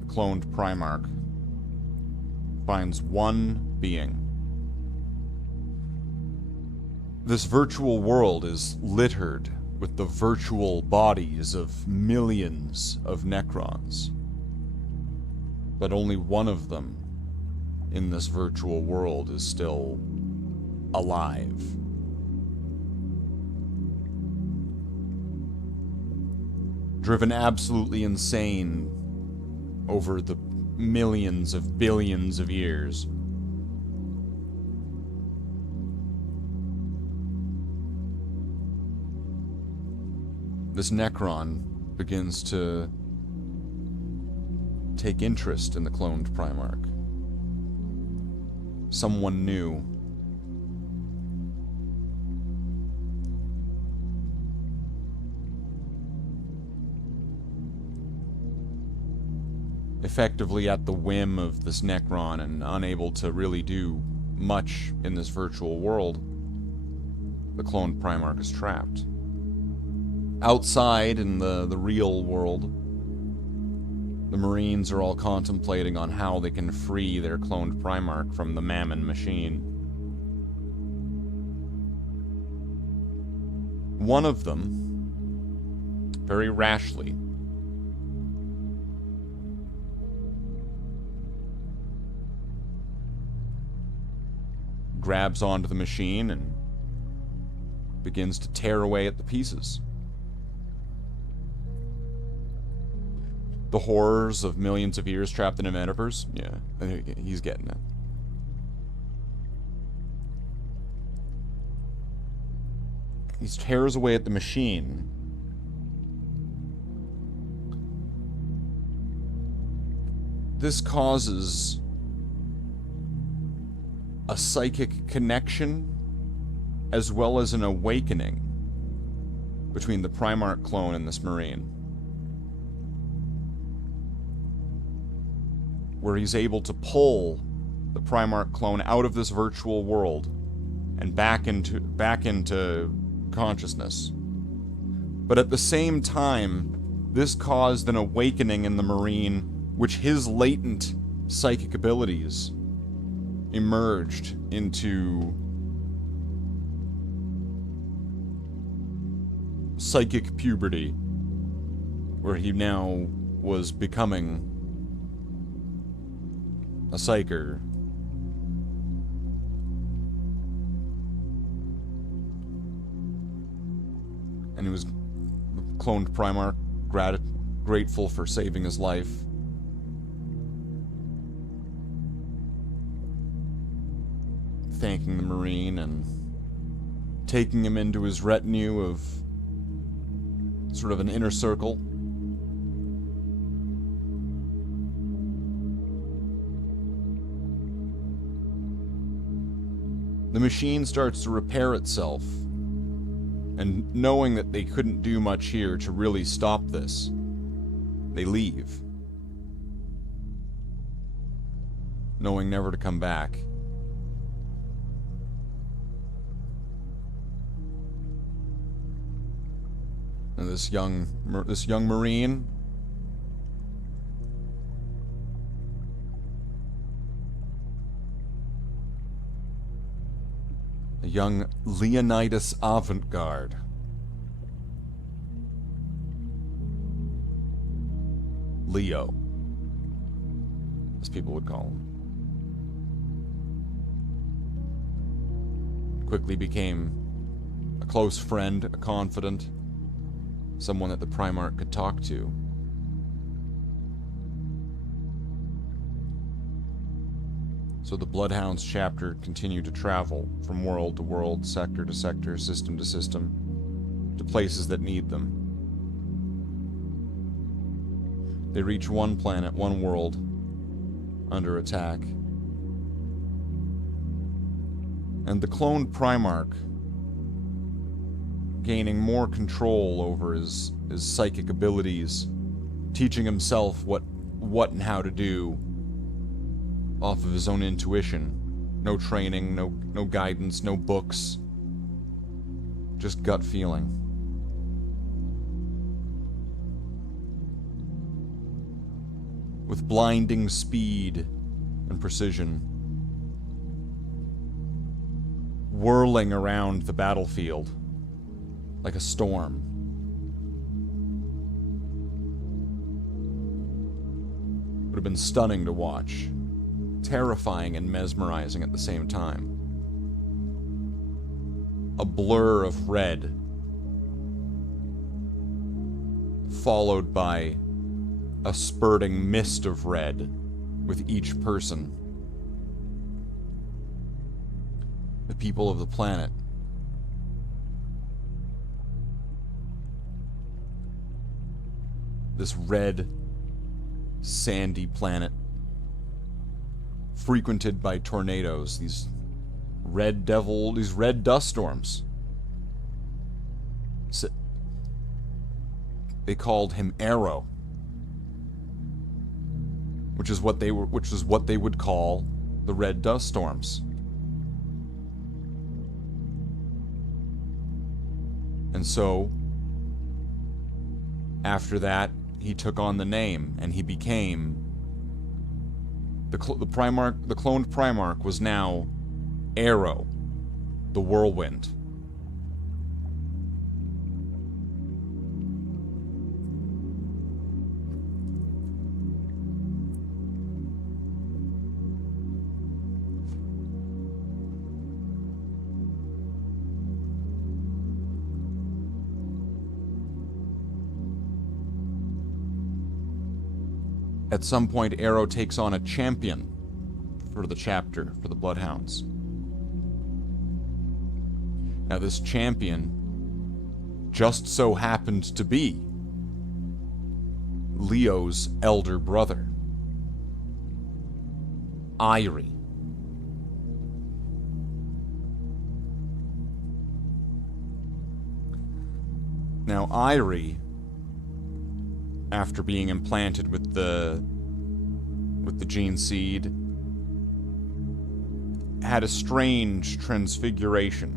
the cloned Primarch finds one being. This virtual world is littered with the virtual bodies of millions of Necrons. But only one of them in this virtual world is still alive. Driven absolutely insane over the millions of billions of years. This Necron begins to take interest in the cloned Primarch. Someone new. Effectively at the whim of this Necron and unable to really do much in this virtual world, the cloned Primarch is trapped. Outside in the real world, the Marines are all contemplating on how they can free their cloned Primarch from the Mammon Machine. One of them, very rashly, grabs onto the machine and begins to tear away at the pieces. The horrors of millions of years trapped in a metaverse? Yeah, he's getting it. He tears away at the machine. This causes a psychic connection as well as an awakening between the Primarch clone and this Marine, where he's able to pull the Primarch clone out of this virtual world and back into consciousness. But at the same time, this caused an awakening in the Marine, which his latent psychic abilities emerged into psychic puberty, where he now was becoming a psyker. and he was cloned Primarch, grateful for saving his life. Thanking the Marine and taking him into his retinue of sort of an inner circle. The machine starts to repair itself, and knowing that they couldn't do much here to really stop this, they leave, knowing never to come back. And this young Marine, a young Leonidas avant-garde, Leo, as people would call him, quickly became a close friend, a confidant, someone that the Primarch could talk to. So the Bloodhounds chapter continued to travel from world to world, sector to sector, system to system, to places that need them. They reach one planet, one world, under attack. And the cloned Primarch, gaining more control over his psychic abilities, teaching himself what and how to do off of his own intuition. No training, no guidance, no books. Just gut feeling. With blinding speed and precision, whirling around the battlefield like a storm. Would have been stunning to watch. Terrifying and mesmerizing at the same time. A blur of red, followed by a spurting mist of red with each person. The people of the planet. This red, sandy planet, frequented by tornadoes, these red dust storms. They called him Arrow, which is what they would call the red dust storms. And so, after that, he took on the name, and he became the Primarch. The cloned Primarch was now Arrow, the Whirlwind. At some point, Arrow takes on a champion for the chapter, for the Bloodhounds. Now, this champion just so happened to be Leo's elder brother, Irie. Now, Irie, after being implanted with the gene seed, had a strange transfiguration.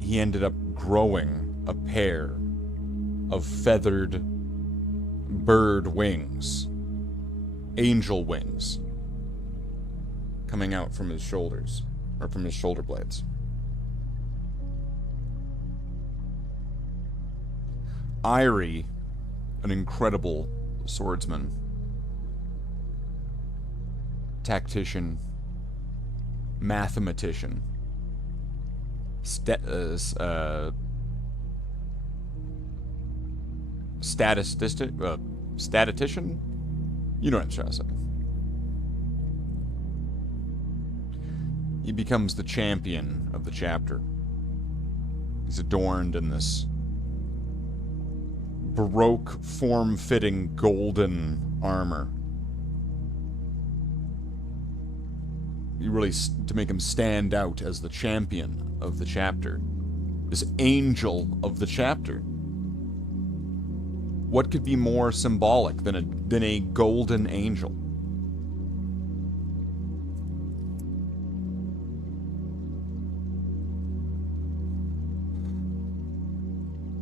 He ended up growing a pair of feathered bird wings, angel wings, coming out from his shoulders, or from his shoulder blades. Irie, an incredible swordsman, tactician, mathematician, statistician? You know what I'm trying to say. He becomes the champion of the chapter. He's adorned in this Baroque, form-fitting golden armor. You really, to make him stand out as the champion of the chapter. This angel of the chapter. What could be more symbolic than a golden angel?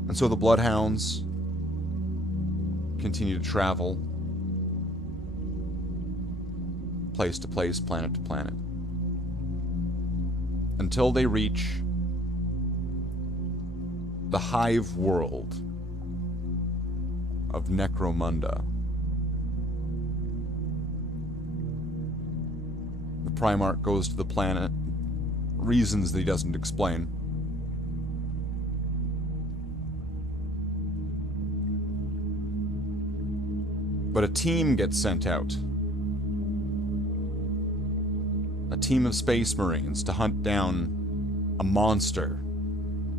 And so the Bloodhounds continue to travel place to place, planet to planet, until they reach the hive world of Necromunda. The Primarch goes to the planet, reasons that he doesn't explain. But a team gets sent out. A team of Space Marines to hunt down a monster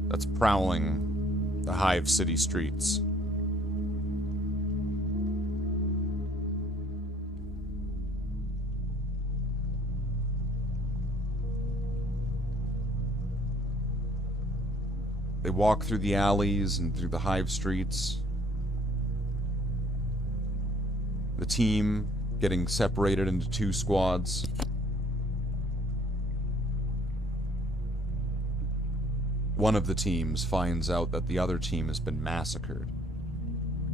that's prowling the Hive City streets. They walk through the alleys and through the Hive streets. The team getting separated into two squads. One of the teams finds out that the other team has been massacred.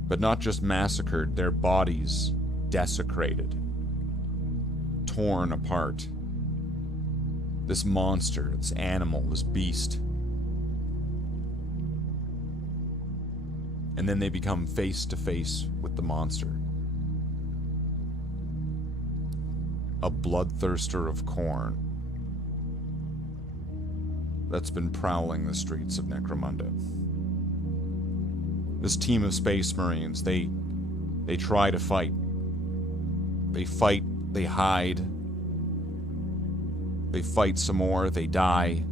But not just massacred, their bodies desecrated. Torn apart. This monster, this animal, this beast. And then they become face to face with the monster. A bloodthirster of Khorne that's been prowling the streets of Necromunda. This team of Space Marines, they try to fight. They fight, they hide. They fight some more, they die.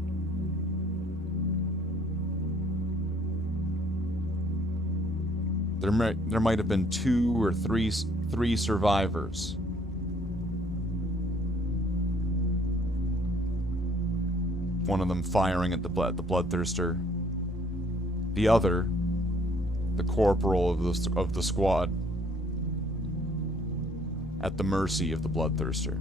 There might have been two or three survivors. One of them firing at the bloodthirster. The other, the corporal of the squad, at the mercy of the bloodthirster.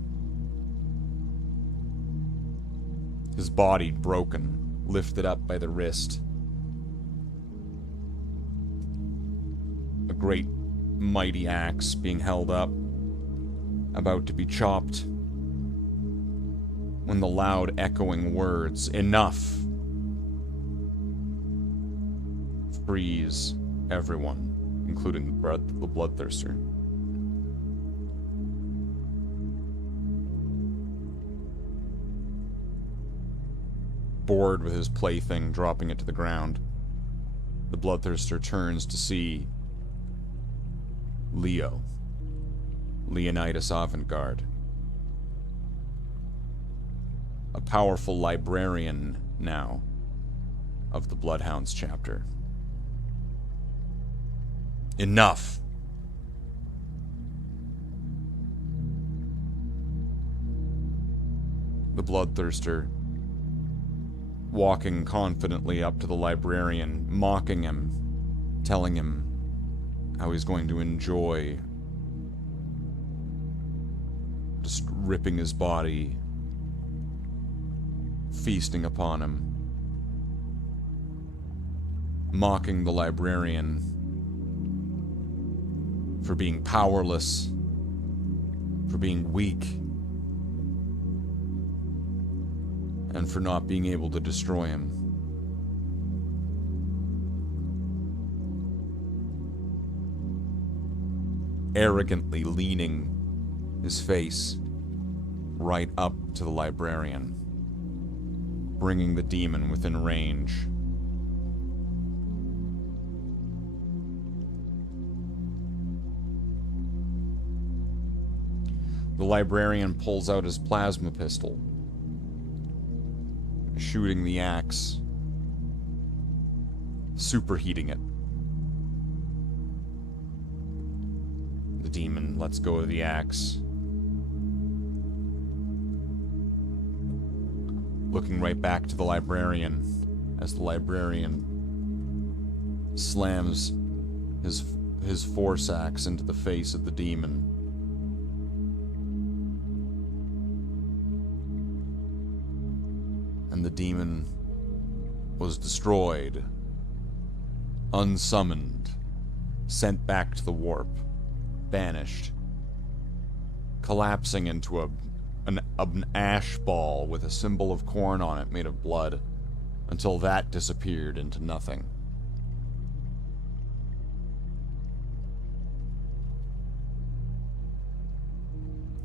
His body broken, lifted up by the wrist. A great mighty axe being held up, about to be chopped, when the loud echoing words, "Enough!" freeze everyone, including the bloodthirster. Bored with his plaything, dropping it to the ground, the bloodthirster turns to see Leo, Leonidas Avantgarde, a powerful librarian now of the Bloodhounds chapter. Enough! The bloodthirster, walking confidently up to the librarian, mocking him, telling him how he's going to enjoy just ripping his body, feasting upon him, mocking the librarian for being powerless, for being weak, and for not being able to destroy him. Arrogantly leaning his face right up to the librarian. bringing the demon within range. The librarian pulls out his plasma pistol, shooting the axe, superheating it. The demon lets go of the axe, looking right back to the librarian as the librarian slams his force axe into the face of the demon. And the demon was destroyed, unsummoned, sent back to the warp, banished, collapsing into an ash ball with a symbol of corn on it made of blood, until that disappeared into nothing.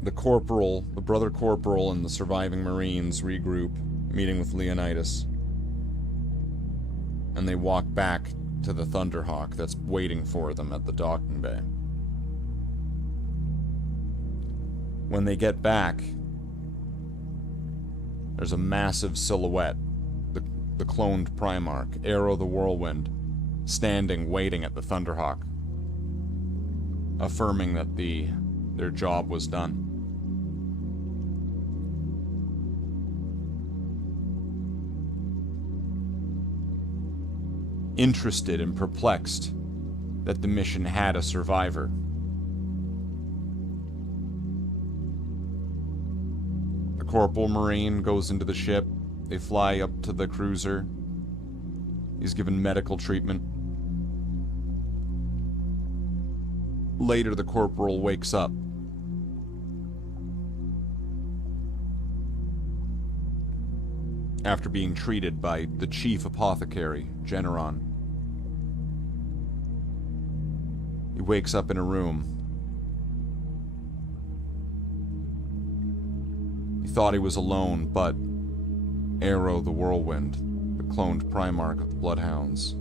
The brother corporal and the surviving Marines regroup, meeting with Leonidas, and they walk back to the Thunderhawk that's waiting for them at the docking bay. When they get back, there's a massive silhouette, the cloned Primarch, Arrow the Whirlwind, standing waiting at the Thunderhawk, affirming that their job was done. Interested and perplexed that the mission had a survivor. The Corporal Marine goes into the ship. They fly up to the cruiser. He's given medical treatment. Later, the Corporal wakes up. After being treated by the Chief Apothecary, Generon. He wakes up in a room. He thought he was alone, but Arrow the Whirlwind, the cloned Primarch of the Bloodhounds,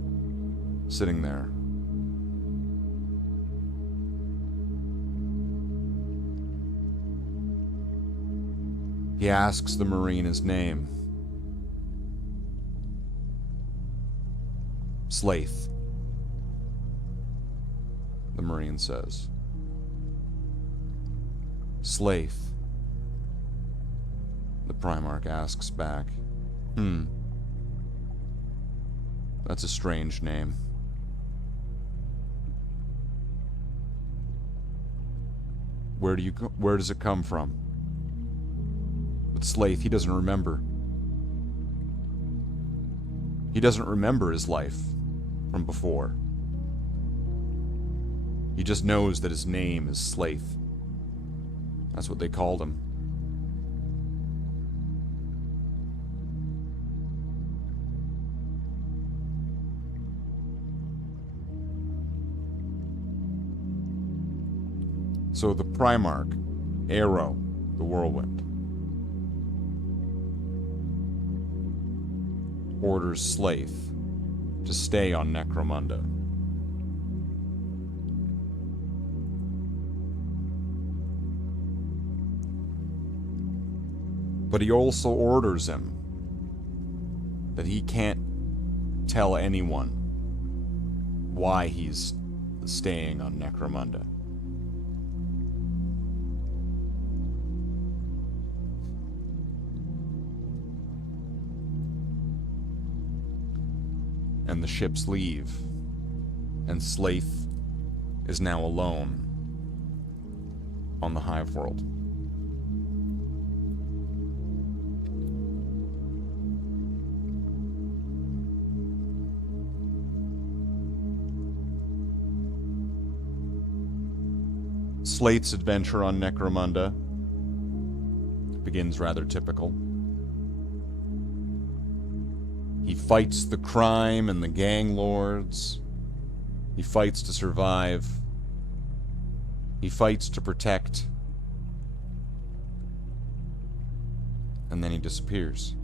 sitting there. He asks the Marine his name. Slaith, the Marine says. Slaith, the Primarch asks back. That's a strange name. Where does it come from? But Slaith, he doesn't remember. He doesn't remember his life from before. He just knows that his name is Slaith. That's what they called him. So the Primarch, Arrow, the Whirlwind, orders Slaith to stay on Necromunda. But he also orders him that he can't tell anyone why he's staying on Necromunda. And the ships leave, and Slaith is now alone on the Hive World. Slaith's adventure on Necromunda begins rather typical. He fights the crime and the gang lords. He fights to survive. He fights to protect. And then he disappears.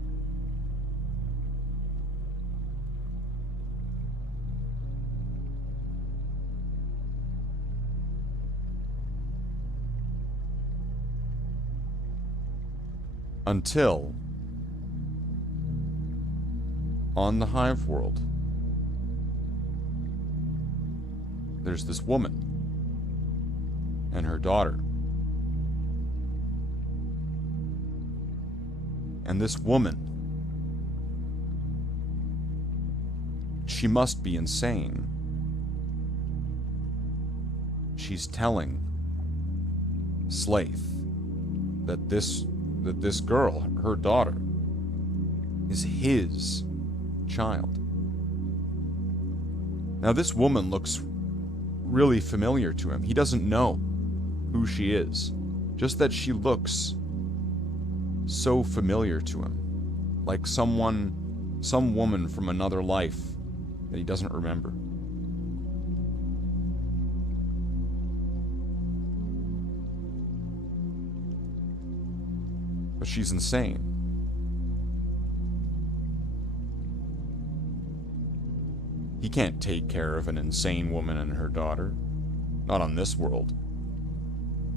Until, on the Hive World, there's this woman and her daughter. And this woman, she must be insane. She's telling Slaith that this girl, her daughter, is his child. Now this woman looks really familiar to him. He doesn't know who she is, just that she looks so familiar to him, like some woman from another life that he doesn't remember. But she's insane. He can't take care of an insane woman and her daughter. Not on this world.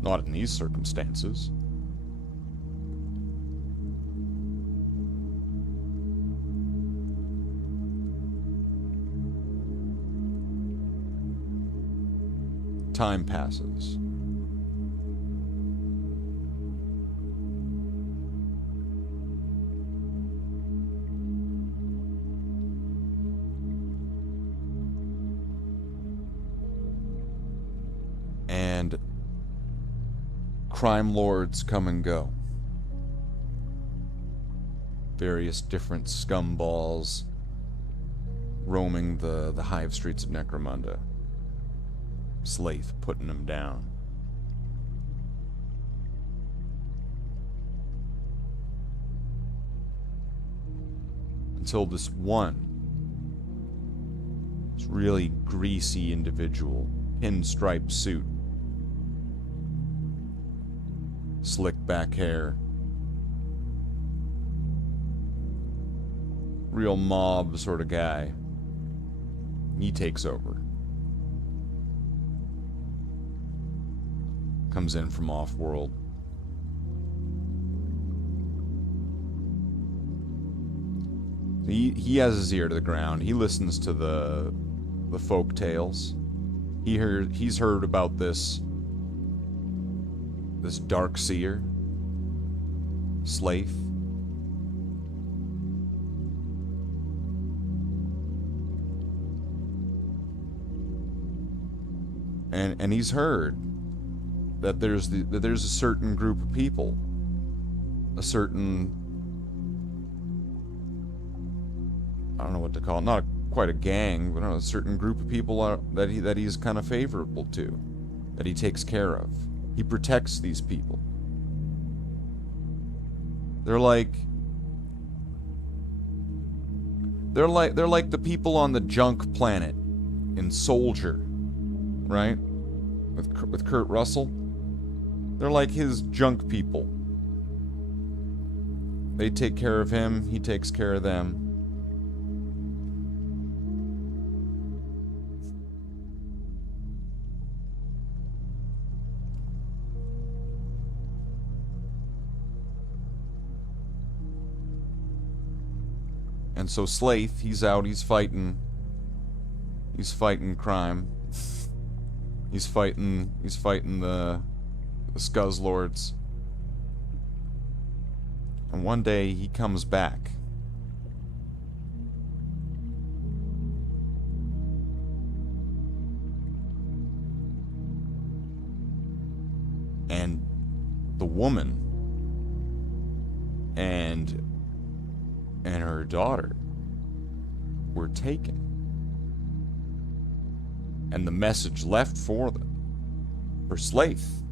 Not in these circumstances. Time passes. And crime lords come and go. Various different scumballs roaming the hive streets of Necromunda. Slaith putting them down. Until this really greasy individual, pinstripe suit, slick back hair, real mob sort of guy, he takes over. Comes in from off-world. He has his ear to the ground. He listens to the folk tales. He's heard about this dark seer, Slaith. And he's heard that there's a certain group of people, a certain, I don't know what to call it, not quite a gang, but a certain group of people that he's kind of favorable to, that he takes care of. He protects these people. They're like the people on the junk planet in Soldier, right? With Kurt Russell. They're like his junk people. They take care of him, he takes care of them. And so Slaith, he's out, he's fighting crime. He's fighting the Scuzzlords. And one day he comes back. And the woman and her daughter were taken. And the message left for Slaith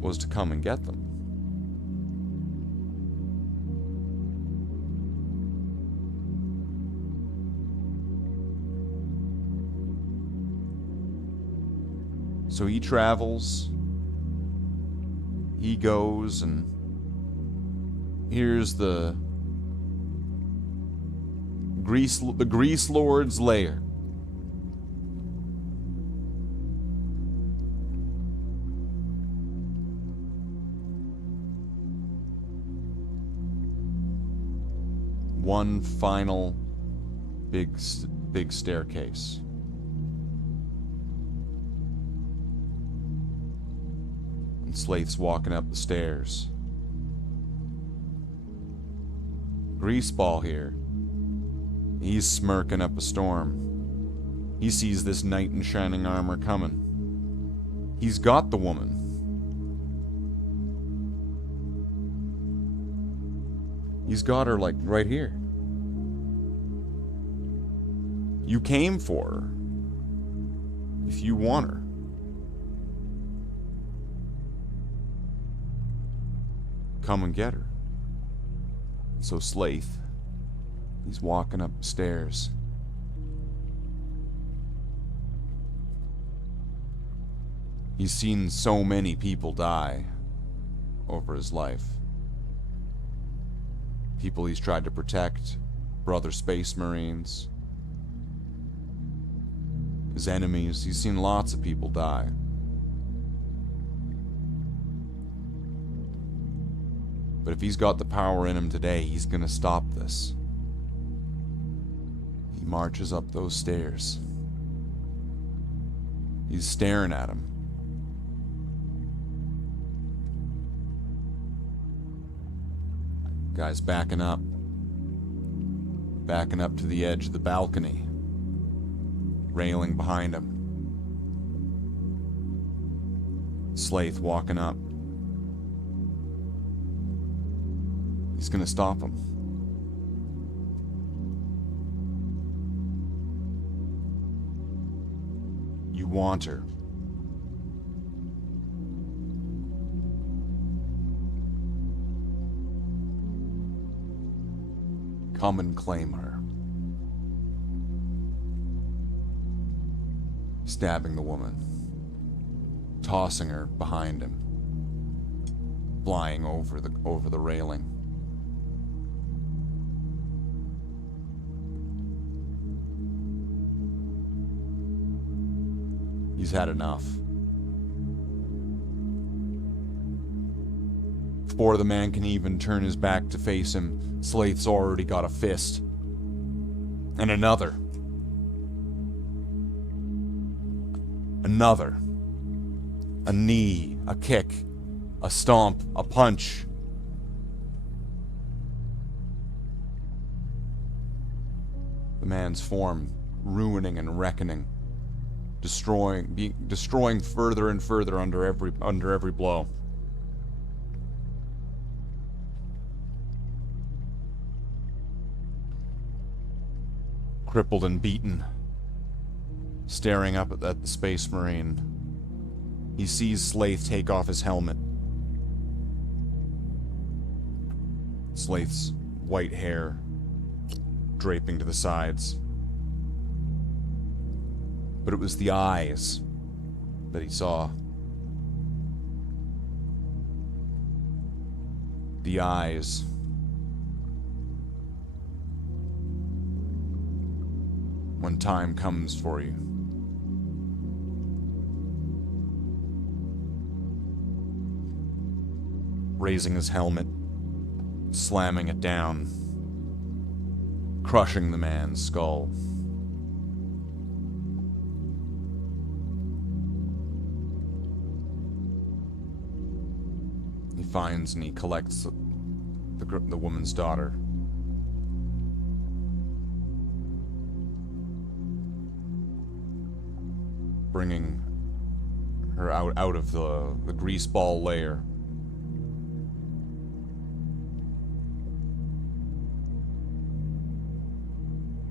was to come and get them. So he travels, he goes, and here's the Grease Lord's lair. one final big staircase. And Slaith's walking up the stairs. Greaseball here. He's smirking up a storm. He sees this knight in shining armor coming. He's got the woman. He's got her, like, right here. You came for her. If you want her. Come and get her. So Slaith, he's walking up the stairs. He's seen so many people die over his life. People he's tried to protect, brother space marines, his enemies. He's seen lots of people die. But if he's got the power in him today, he's gonna stop this. He marches up those stairs. He's staring at him. Guy's backing up to the edge of the balcony, railing behind him. Slaith walking up. He's gonna stop him. You want her. Come and claim her. Stabbing the woman. Tossing her behind him. Flying over the railing. He's had enough. Before the man can even turn his back to face him, Slaith's already got a fist. And another. Another. A knee, a kick, a stomp, a punch. The man's form ruining and reckoning. Destroying further and further under every blow. Crippled and beaten, staring up at the space marine. He sees Slaith take off his helmet. Slaith's white hair draping to the sides. But it was the eyes that he saw. The eyes. When time comes for you. Raising his helmet, slamming it down, crushing the man's skull. He finds and he collects the woman's daughter. Bringing her out of the greaseball layer.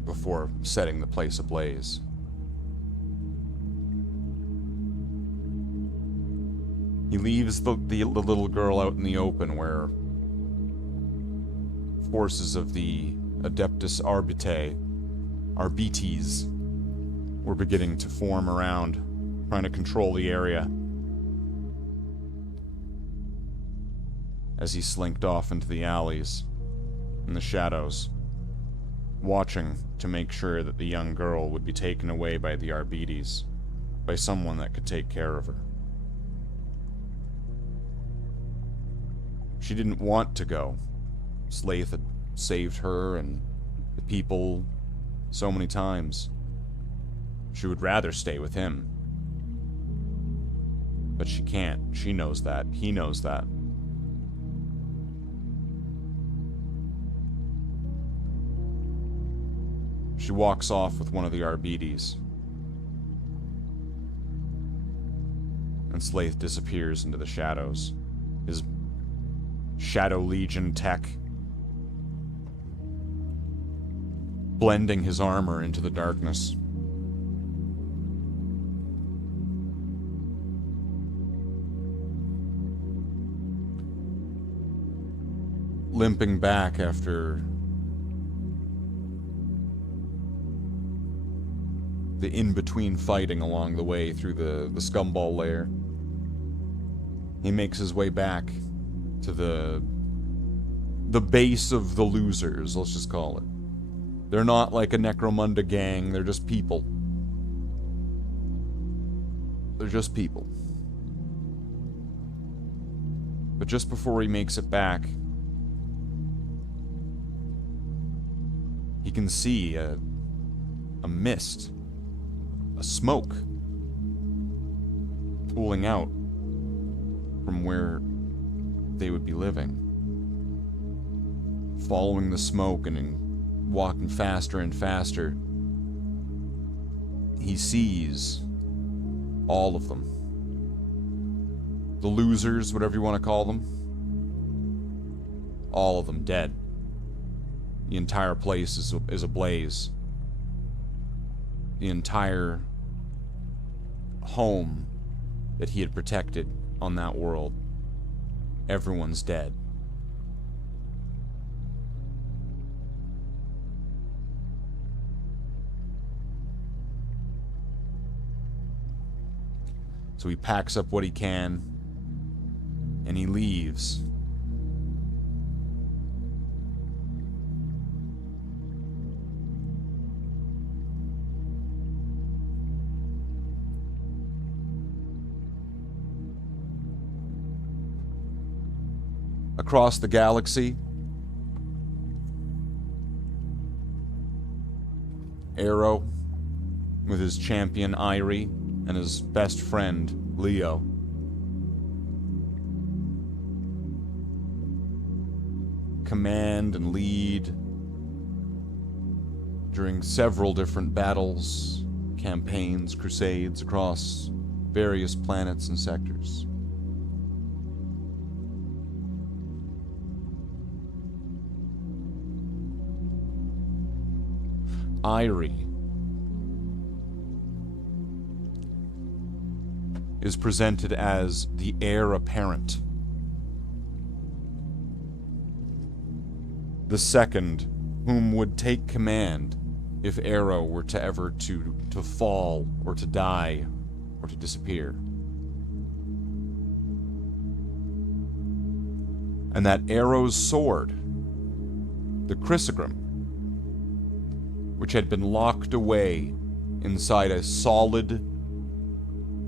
Before setting the place ablaze. He leaves the little girl out in the open where forces of the Adeptus Arbites were beginning to form around, trying to control the area. As he slinked off into the alleys, in the shadows, watching to make sure that the young girl would be taken away by the Arbites, by someone that could take care of her. She didn't want to go. Slaith had saved her and people so many times. She would rather stay with him. But she can't. She knows that. He knows that. She walks off with one of the Arbites. And Slaith disappears into the shadows. His Shadow Legion tech blending his armor into the darkness. Limping back after the in-between fighting along the way through the scumball lair, he makes his way back to the base of the losers, let's just call it. They're not like a Necromunda gang, they're just people. They're just people. But just before he makes it back, he can see a mist, a smoke, pooling out from where they would be living. Following the smoke and walking faster and faster, he sees all of them. The losers, whatever you want to call them. All of them dead. The entire place is ablaze. The entire home that he had protected on that world. Everyone's dead. So he packs up what he can, and he leaves. Across the galaxy, Arrow, with his champion Irie and his best friend Leo. Command and lead during several different battles, campaigns, crusades across various planets and sectors. Irie is presented as the heir apparent. The second whom would take command if Arrow were to ever to fall or to die or to disappear. And that Arrow's sword, the Chrysogram, which had been locked away inside a solid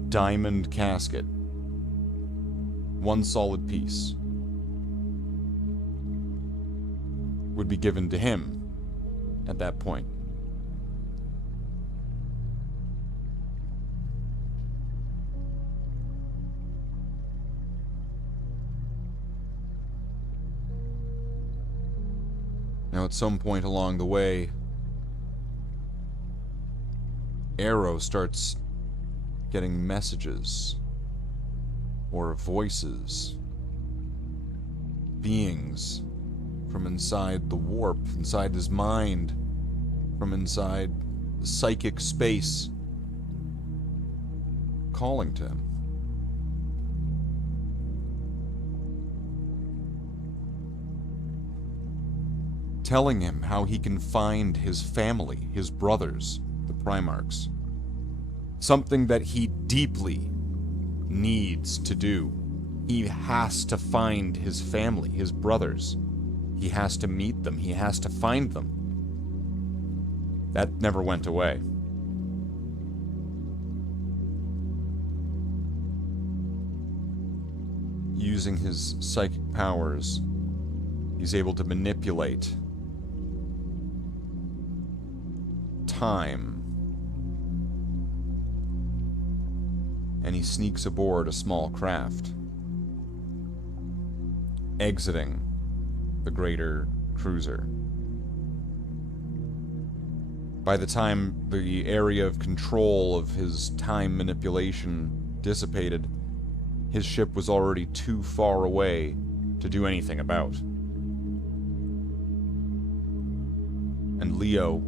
diamond casket. One solid piece. Would be given to him at that point. Now at some point along the way, Arrow starts getting messages or voices, beings from inside the warp, inside his mind, from inside the psychic space, calling to him. Telling him how he can find his family, his brothers, the Primarchs. Something that he deeply needs to do. He has to find his family, his brothers. He has to meet them. He has to find them. That never went away. Using his psychic powers, he's able to manipulate time. And he sneaks aboard a small craft, exiting the greater cruiser. By the time the area of control of his time manipulation dissipated, his ship was already too far away to do anything about. And Leo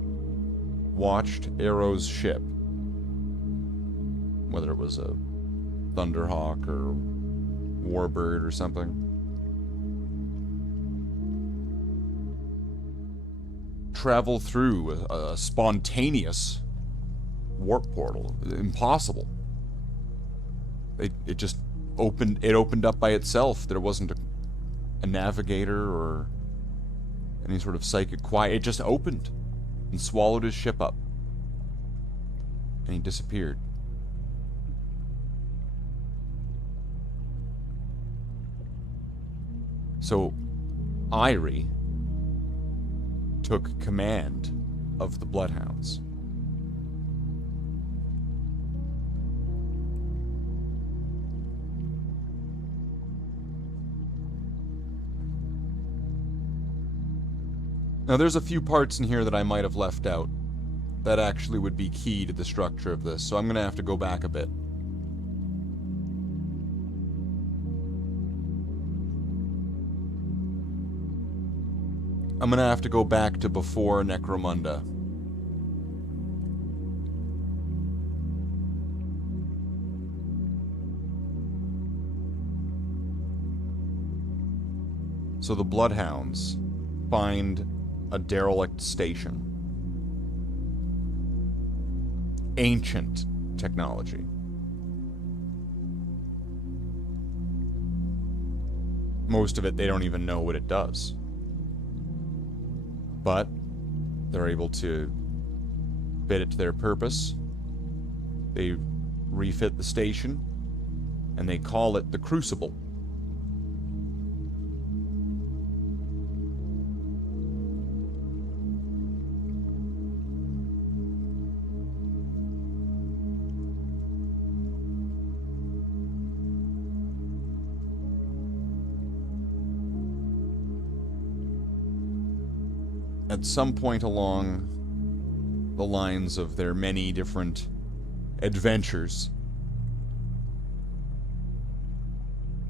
watched Arrow's ship, whether it was a Thunderhawk or Warbird or something, travel through a spontaneous warp portal. Impossible. It just opened up by itself. There wasn't a navigator or any sort of psychic quiet. It just opened and swallowed his ship up. And he disappeared. So, Irie took command of the Bloodhounds. Now, there's a few parts in here that I might have left out that actually would be key to the structure of this, so I'm going to have to go back a bit. I'm going to have to go back to before Necromunda. So the Bloodhounds find a derelict station. Ancient technology. Most of it, they don't even know what it does. But they're able to fit it to their purpose. They refit the station, and they call it the Crucible. At some point along the lines of their many different adventures,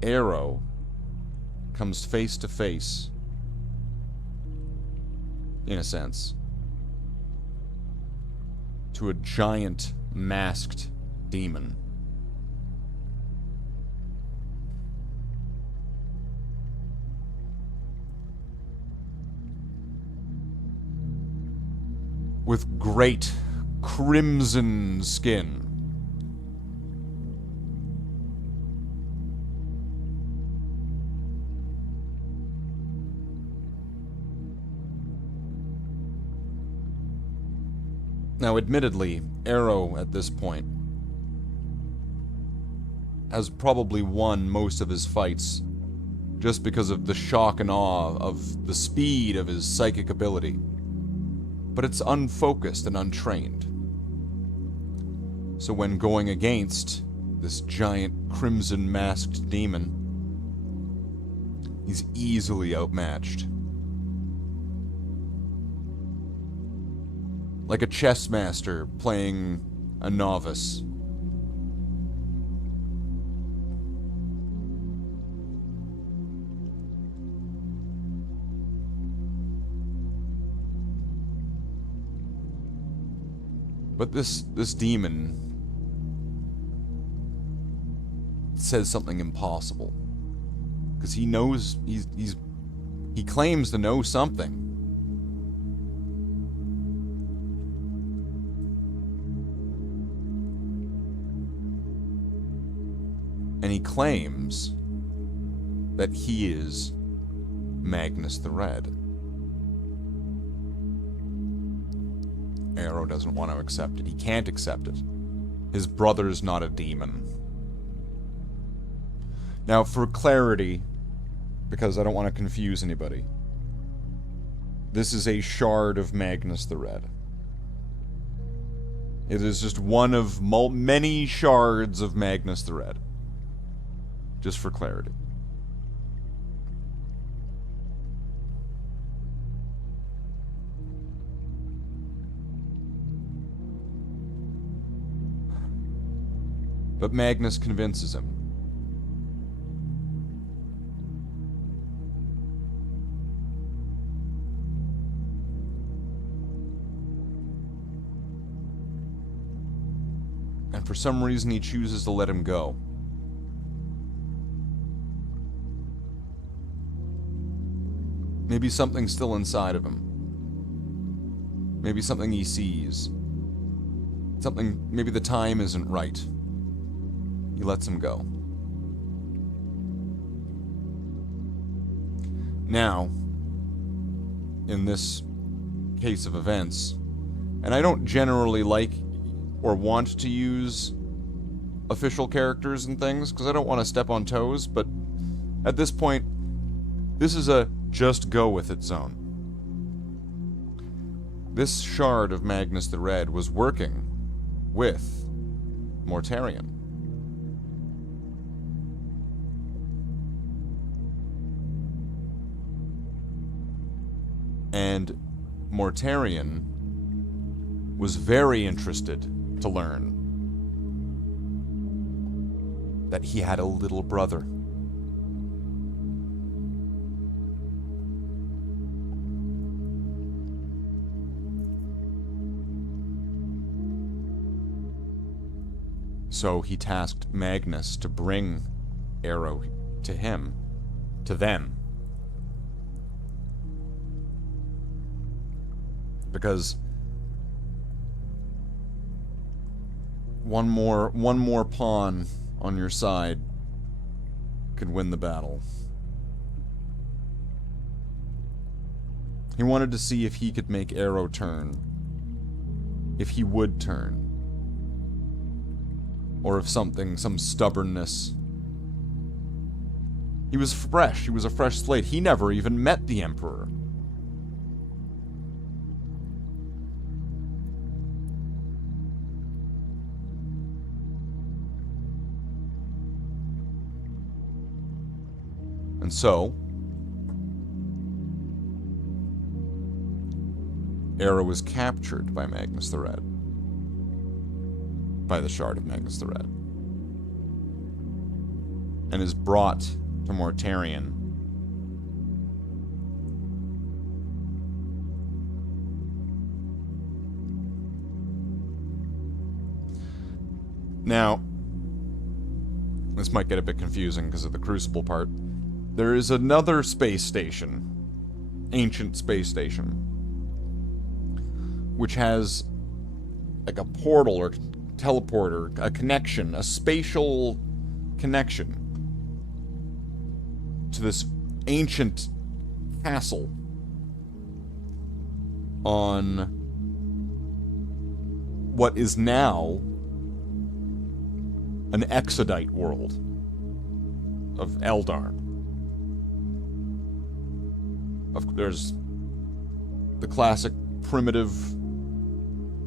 Arrow comes face to face, in a sense, to a giant masked demon. With great crimson skin. Now, admittedly, Arrow, at this point, has probably won most of his fights just because of the shock and awe of the speed of his psychic ability. But it's unfocused and untrained. So when going against this giant crimson-masked demon, he's easily outmatched. Like a chess master playing a novice. But this demon says something impossible. Because he knows, he claims to know something. And he claims that he is Magnus the Red. Arrow doesn't want to accept it. He can't accept it. His brother's not a demon. Now, for clarity, because I don't want to confuse anybody, this is a shard of Magnus the Red. It is just one of many shards of Magnus the Red. Just for clarity. But Magnus convinces him. And for some reason he chooses to let him go. Maybe something's still inside of him. Maybe something he sees. Something, maybe the time isn't right. He lets him go. Now, in this case of events, and I don't generally like or want to use official characters and things, because I don't want to step on toes, but at this point, this is a just go with it zone. This shard of Magnus the Red was working with Mortarion. And Mortarion was very interested to learn that he had a little brother. So he tasked Magnus to bring Arrow to him, to them. Because one more pawn on your side could win the battle. He wanted to see if he could make Arrow turn. If he would turn. Or if some stubbornness. He was fresh. He was a fresh slate. He never even met the Emperor. And so, Arrow was captured by Magnus the Red. By the shard of Magnus the Red. And is brought to Mortarion. Now, this might get a bit confusing because of the Crucible part. There is another space station, ancient space station, which has like a portal or teleporter, a connection, a spatial connection to this ancient castle on what is now an Exodite world of Eldar. There's the classic primitive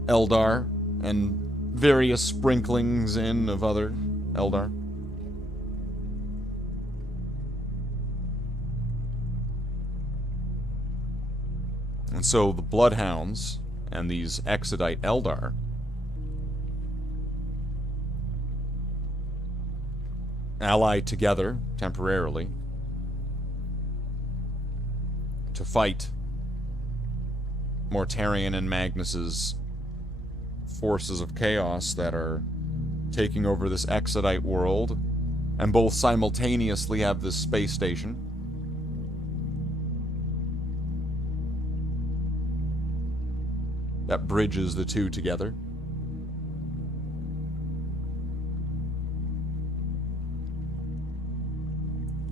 Eldar and various sprinklings in of other Eldar. And so the Bloodhounds and these Exodite Eldar ally together temporarily to fight Mortarion and Magnus's forces of chaos that are taking over this Exodite world, and both simultaneously have this space station. That bridges the two together.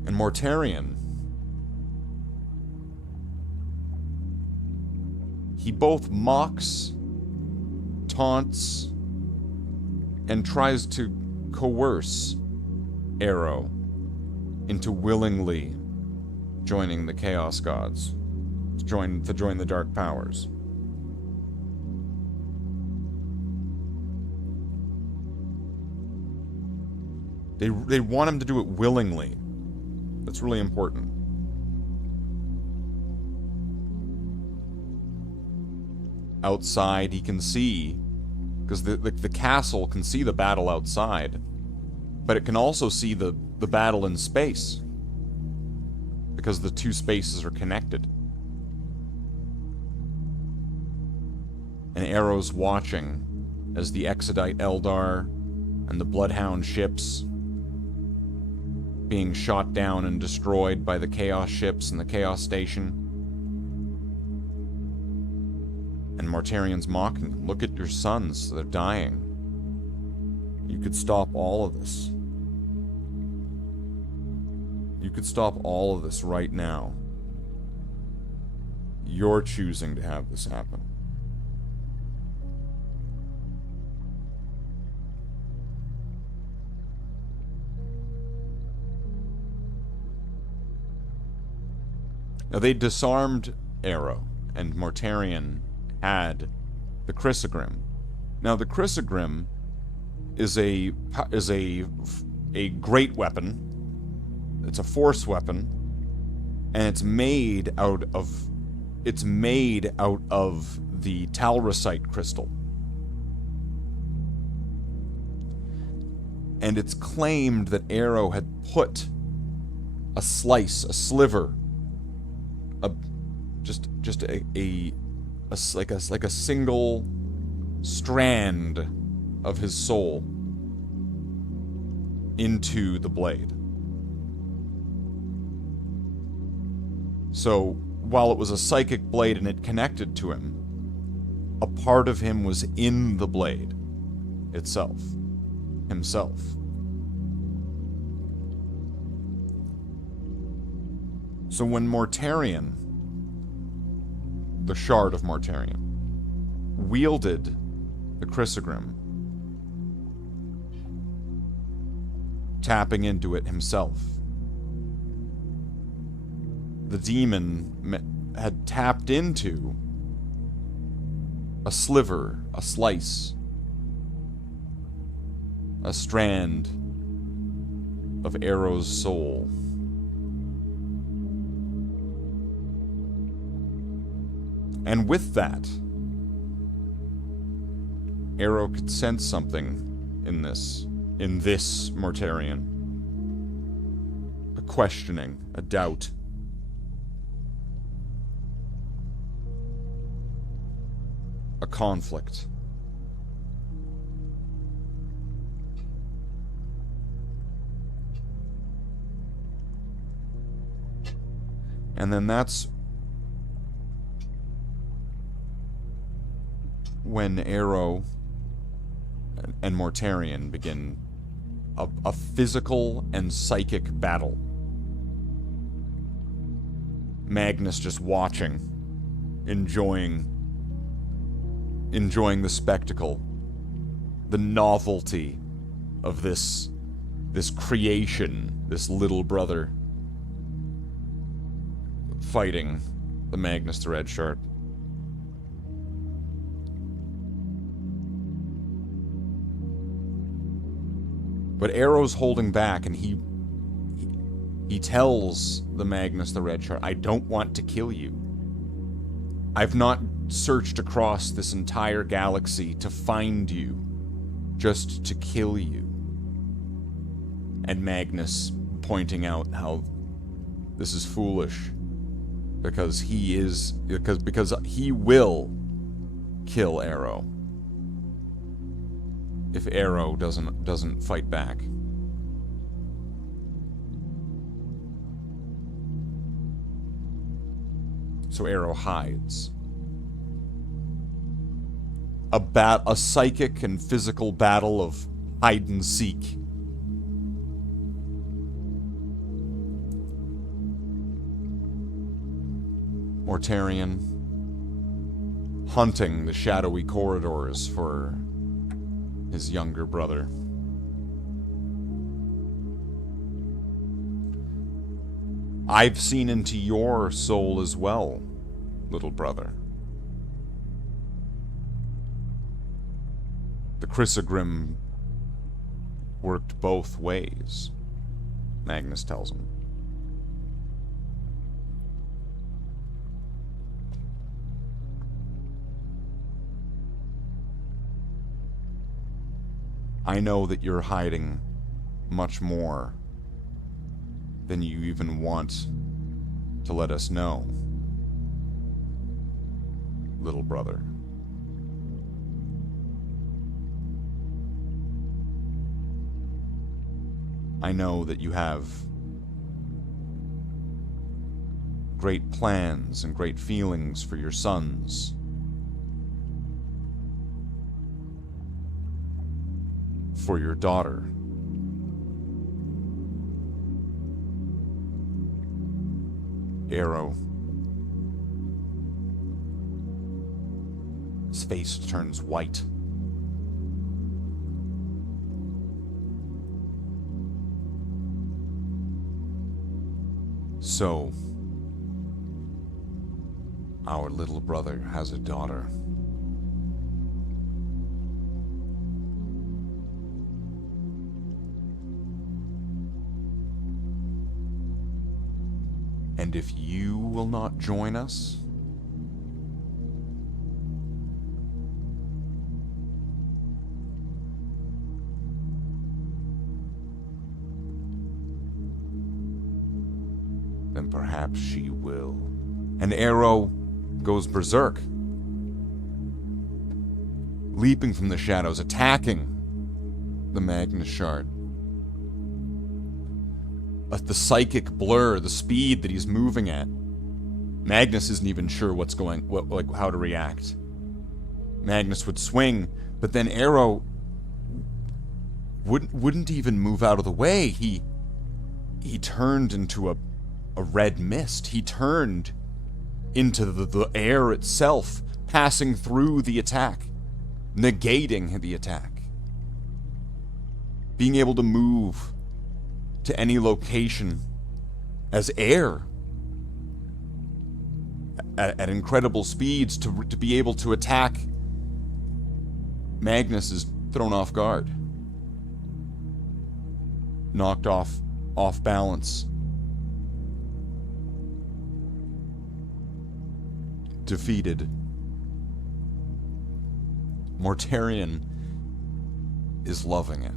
And Mortarion, he both mocks, taunts, and tries to coerce Arrow into willingly joining the Chaos Gods, to join the Dark Powers. They want him to do it willingly. That's really important. Outside, he can see, because the castle can see the battle outside, but it can also see the battle in space, because the two spaces are connected. And Arrow's watching as the Exodite Eldar and the Bloodhound ships being shot down and destroyed by the Chaos ships and the Chaos Station. And Mortarion's mocking him. Look at your sons, they're dying. You could stop all of this. You could stop all of this right now. You're choosing to have this happen. Now, they disarmed Arrow, and Mortarion had the Chrysogrim. Now, the Chrysogrim is a great weapon. It's a force weapon, and it's made out of the Talrosite crystal. And it's claimed that Arrow had put a sliver, like a single strand of his soul into the blade. So, while it was a psychic blade and it connected to him, a part of him was in the blade itself, himself. So when Mortarion, the Shard of Mortarion, wielded the Chrysogrim, tapping into it himself, the demon had tapped into a sliver, a slice, a strand of Arrow's soul. And with that, Arrow could sense something in this Mortarion. A questioning, a doubt. A conflict. And then that's when Arrow and Mortarion begin a physical and psychic battle. Magnus just watching, enjoying the spectacle, the novelty of this creation, this little brother fighting the Magnus the Red Shard. But Arrow's holding back, and he tells the Magnus the Red Shard, I don't want to kill you. I've not searched across this entire galaxy to find you, just to kill you. And Magnus pointing out how this is foolish, because he will kill Arrow if Arrow doesn't fight back. So Arrow hides. A psychic and physical battle of hide and seek. Mortarion hunting the shadowy corridors for his younger brother. I've seen into your soul as well, little brother. The Chrysogrim worked both ways, Magnus tells him. I know that you're hiding much more than you even want to let us know, little brother. I know that you have great plans and great feelings for your sons. For your daughter. Arrow. His face turns white. So, our little brother has a daughter. And if you will not join us, then perhaps she will. And Arrow goes berserk, leaping from the shadows, attacking the Magnus Shard. The psychic blur, the speed that he's moving at. Magnus isn't even sure how to react. Magnus would swing, but then Arrow wouldn't even move out of the way. He turned into a red mist. He turned into the air itself, passing through the attack, negating the attack. Being able to move to any location as air at incredible speeds to be able to attack. Magnus is thrown off guard, knocked off balance, defeated. Mortarion is loving it.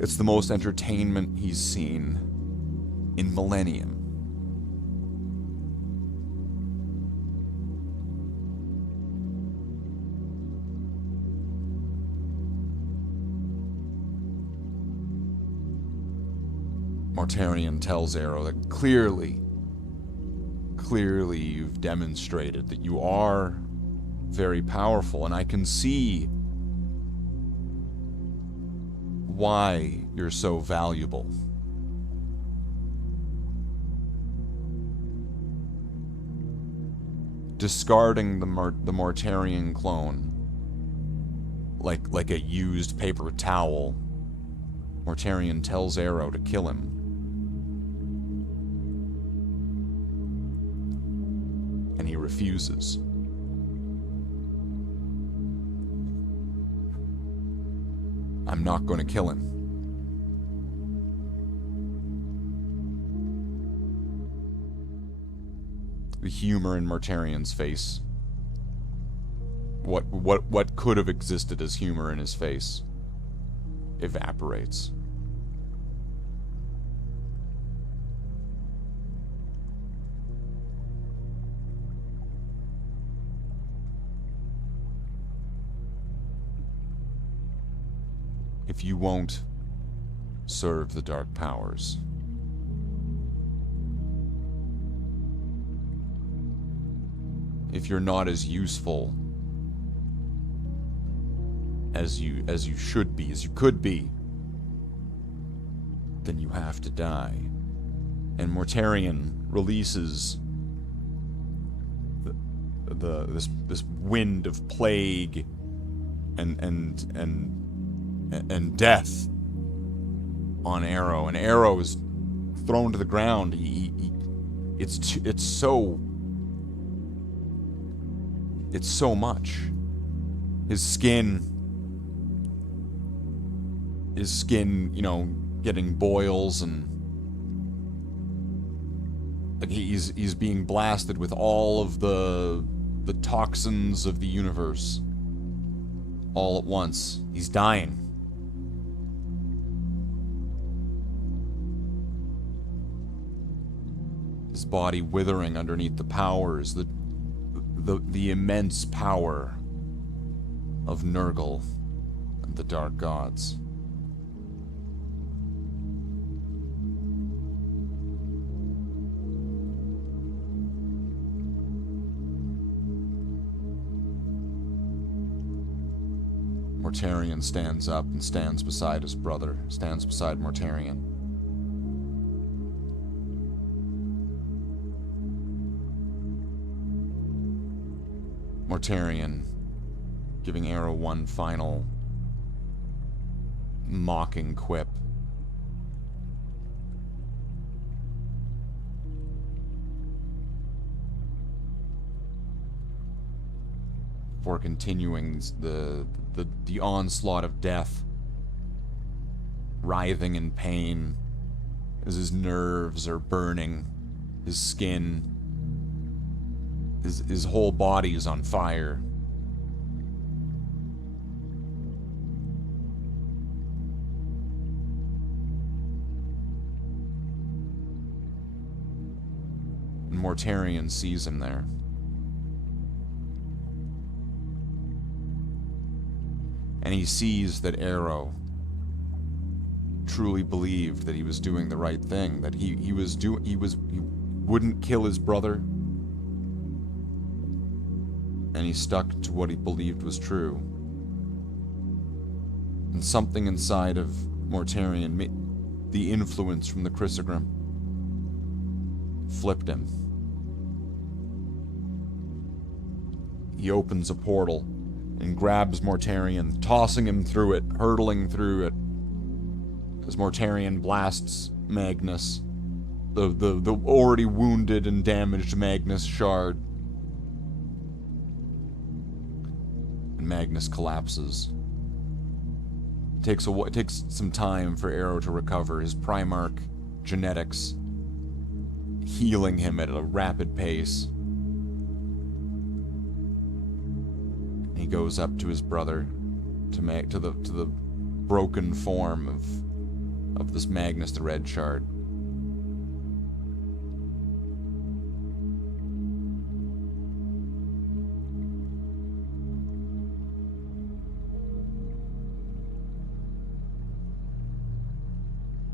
It's the most entertainment he's seen in millennium. Mortarion tells Arrow that clearly you've demonstrated that you are very powerful, and I can see why you're so valuable. Discarding the Mortarion clone like a used paper towel, Mortarion tells Arrow to kill him. And he refuses. I'm not going to kill him. The humor in Mortarion's face. What could have existed as humor in his face evaporates. If you won't serve the dark powers, if you're not as useful as you should be, as you could be, then you have to die. And Mortarion releases this wind of plague and death on Arrow, and Arrow is thrown to the ground. It's so much. His skin, you know, getting boils, and like he's being blasted with all of the toxins of the universe all at once. He's dying. His body withering underneath the powers, the immense power of Nurgle and the Dark Gods. Mortarion stands up and stands beside his brother, stands beside Mortarion. Mortarion giving Arrow one final mocking quip. For continuing the onslaught of death, writhing in pain as his nerves are burning, his skin, his whole body is on fire. And Mortarion sees him there. And he sees that Arrow truly believed that he was doing the right thing, that he wouldn't kill his brother, and he stuck to what he believed was true. And something inside of Mortarion, the influence from the Chrysogram, flipped him. He opens a portal and grabs Mortarion, tossing him through it, hurtling through it, as Mortarion blasts Magnus, the already wounded and damaged Magnus shard. And Magnus collapses. It takes some time for Arrow to recover, his Primarch genetics healing him at a rapid pace. He goes up to his brother to the broken form of this Magnus the Red Shard.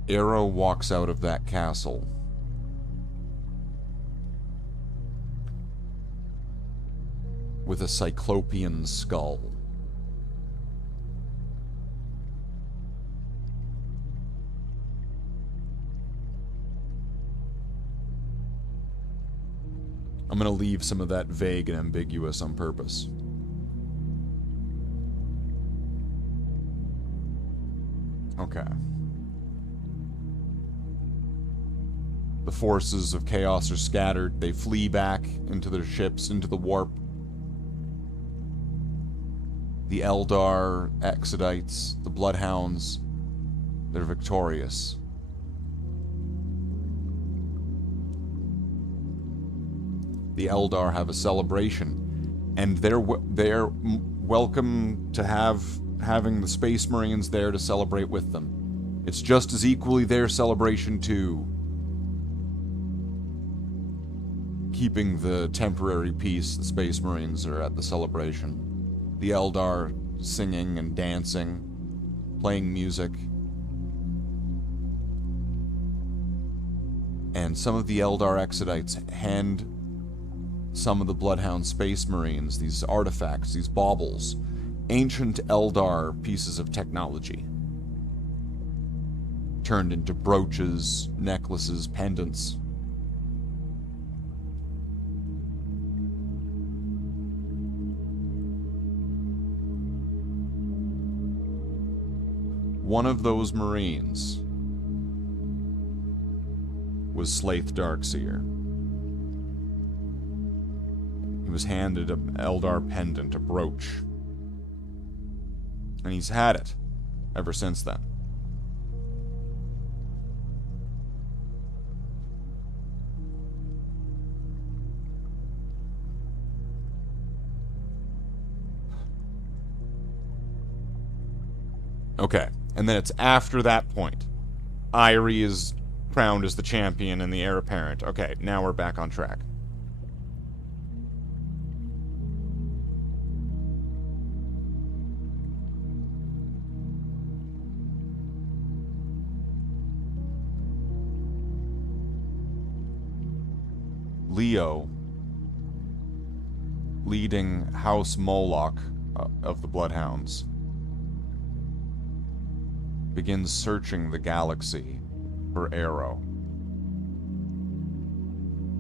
Arrow walks out of that castle with a cyclopean skull. I'm gonna leave some of that vague and ambiguous on purpose. Okay. The forces of chaos are scattered. They flee back into their ships, into the warp. The Eldar Exodites, the Bloodhounds, they're victorious. The Eldar have a celebration, and they're welcome to having the Space Marines there to celebrate with them. It's just as equally their celebration too. Keeping the temporary peace, the Space Marines are at the celebration. The Eldar singing and dancing, playing music. And some of the Eldar Exodites hand some of the Bloodhound Space Marines these artifacts, these baubles, ancient Eldar pieces of technology, turned into brooches, necklaces, pendants. One of those Marines was Slaith Darkseer. He was handed an Eldar pendant, a brooch. And he's had it ever since then. Okay, and then it's after that point. Irie is crowned as the champion and the heir apparent. Okay, now we're back on track. Leo, leading House Moloch of the Bloodhounds, begins searching the galaxy for Arrow.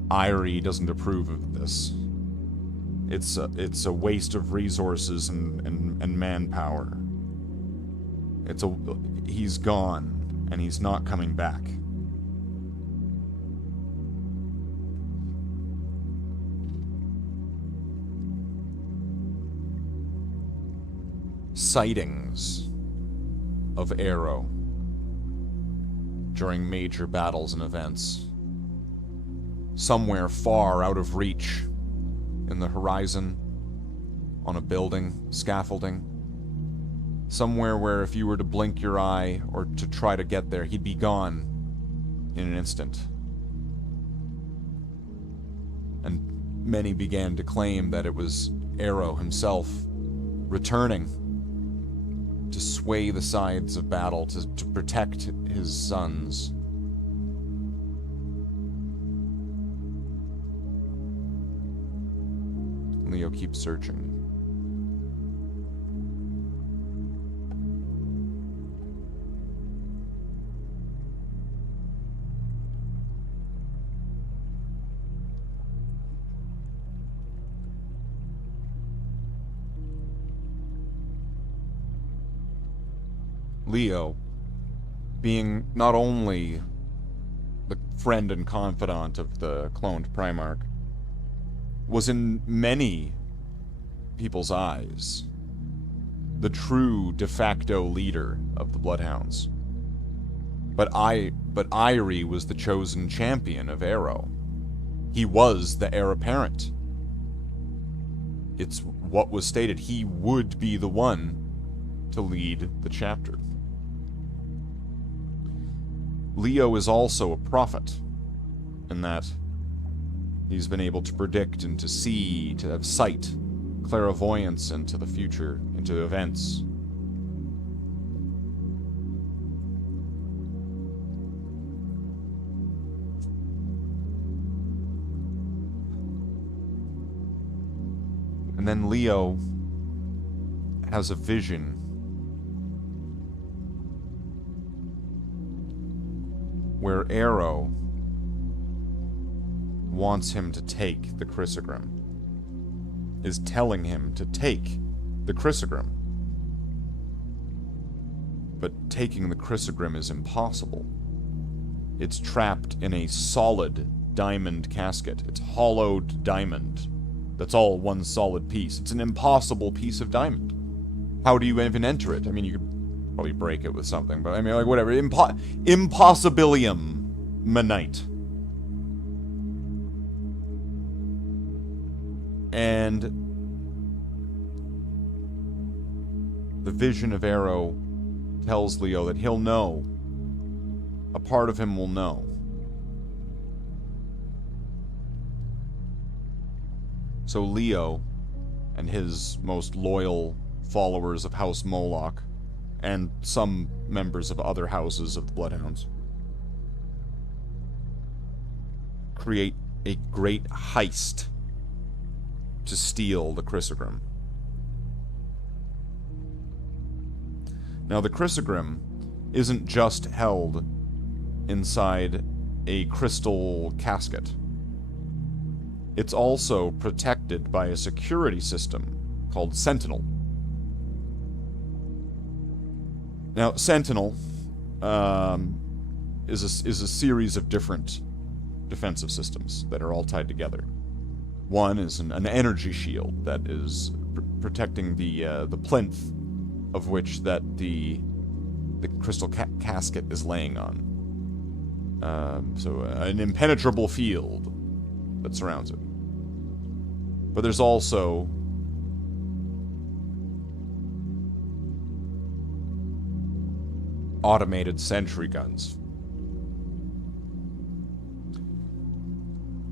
Irie doesn't approve of this. It's a waste of resources and manpower. He's gone, and he's not coming back. Sightings of Arrow during major battles and events. Somewhere far out of reach, in the horizon, on a building, scaffolding. Somewhere where if you were to blink your eye or to try to get there, he'd be gone in an instant. And many began to claim that it was Arrow himself returning to sway the sides of battle, to protect his sons. Leo keeps searching. Leo, being not only the friend and confidant of the cloned Primarch, was in many people's eyes the true de facto leader of the Bloodhounds. But Irie was the chosen champion of Arrow. He was the heir apparent. It's what was stated. He would be the one to lead the chapter. Leo is also a prophet, in that he's been able to predict and to see, to have sight, clairvoyance into the future, into events. And then Leo has a vision where Arrow wants him to take the Chrysogram, is telling him to take the Chrysogram. But taking the Chrysogram is impossible. It's trapped in a solid diamond casket. It's hollowed diamond. That's all one solid piece. It's an impossible piece of diamond. How do you even enter it? I mean, you could probably break it with something, but I mean, like, whatever. Impossibilium Manite. And the vision of Arrow tells Leo that he'll know. A part of him will know. So Leo and his most loyal followers of House Moloch, and some members of other houses of the Bloodhounds, create a great heist to steal the Chrysogram. Now, the Chrysogram isn't just held inside a crystal casket. It's also protected by a security system called Sentinel. Now, Sentinel is a series of different defensive systems that are all tied together. One is an energy shield that is protecting the plinth of which that the crystal casket is laying on. So an impenetrable field that surrounds it. But there's also automated sentry guns.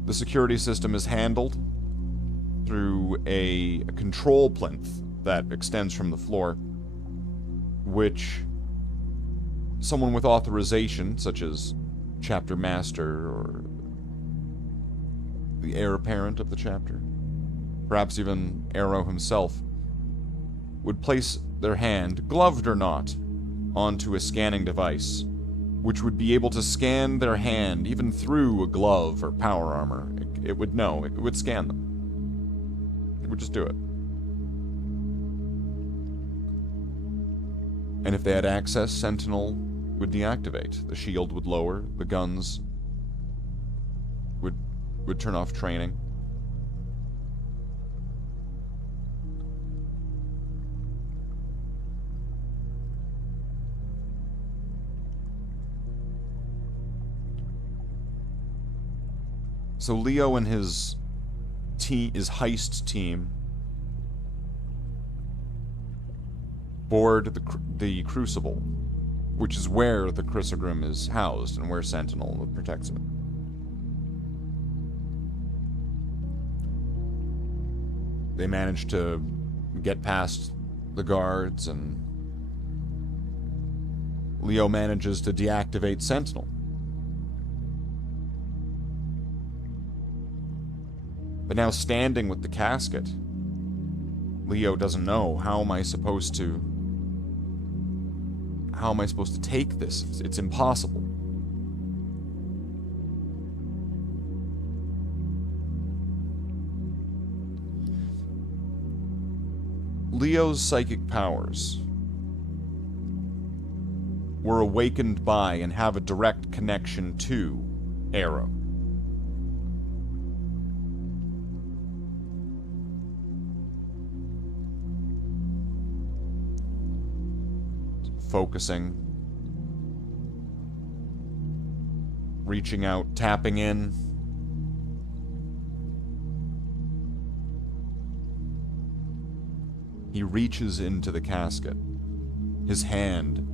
The security system is handled through a control plinth that extends from the floor, which someone with authorization, such as chapter master or the heir apparent of the chapter, perhaps even Arrow himself, would place their hand, gloved or not, onto a scanning device, which would be able to scan their hand even through a glove or power armor. It would know. It would scan them. It would just do it. And if they had access, Sentinel would deactivate. The shield would lower. The guns would turn off training. So Leo and his heist team board the Crucible, which is where the Chrysogrim is housed and where Sentinel protects it. They manage to get past the guards, and Leo manages to deactivate Sentinel. But now, standing with the casket, Leo doesn't know, how am I supposed to take this? It's impossible. Leo's psychic powers were awakened by and have a direct connection to Arrow. Focusing, reaching out, tapping in. He reaches into the casket, his hand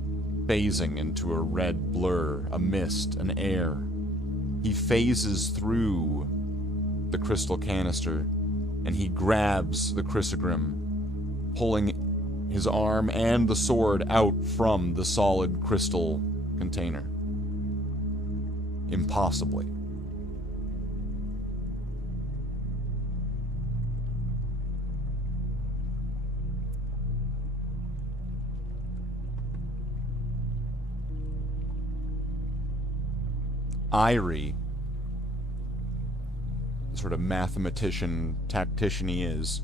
phasing into a red blur, a mist, an air. He phases through the crystal canister, and he grabs the Chrysogrim, pulling his arm and the sword out from the solid crystal container. Impossibly. Irie, the sort of mathematician, tactician he is,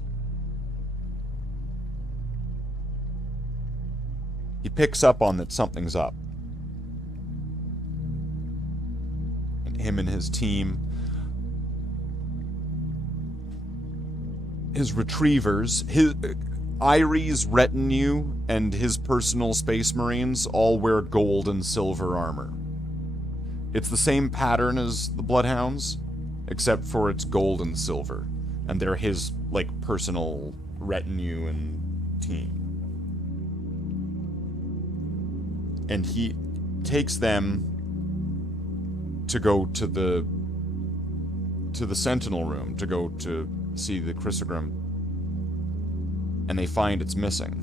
he picks up on that something's up. And him and his team, his retrievers, Irie's retinue and his personal space marines all wear gold and silver armor. It's the same pattern as the Bloodhounds, except for it's gold and silver. And they're his, personal retinue and team. And he takes them to go to the Sentinel room, to go to see the Chrysogrim. And they find it's missing.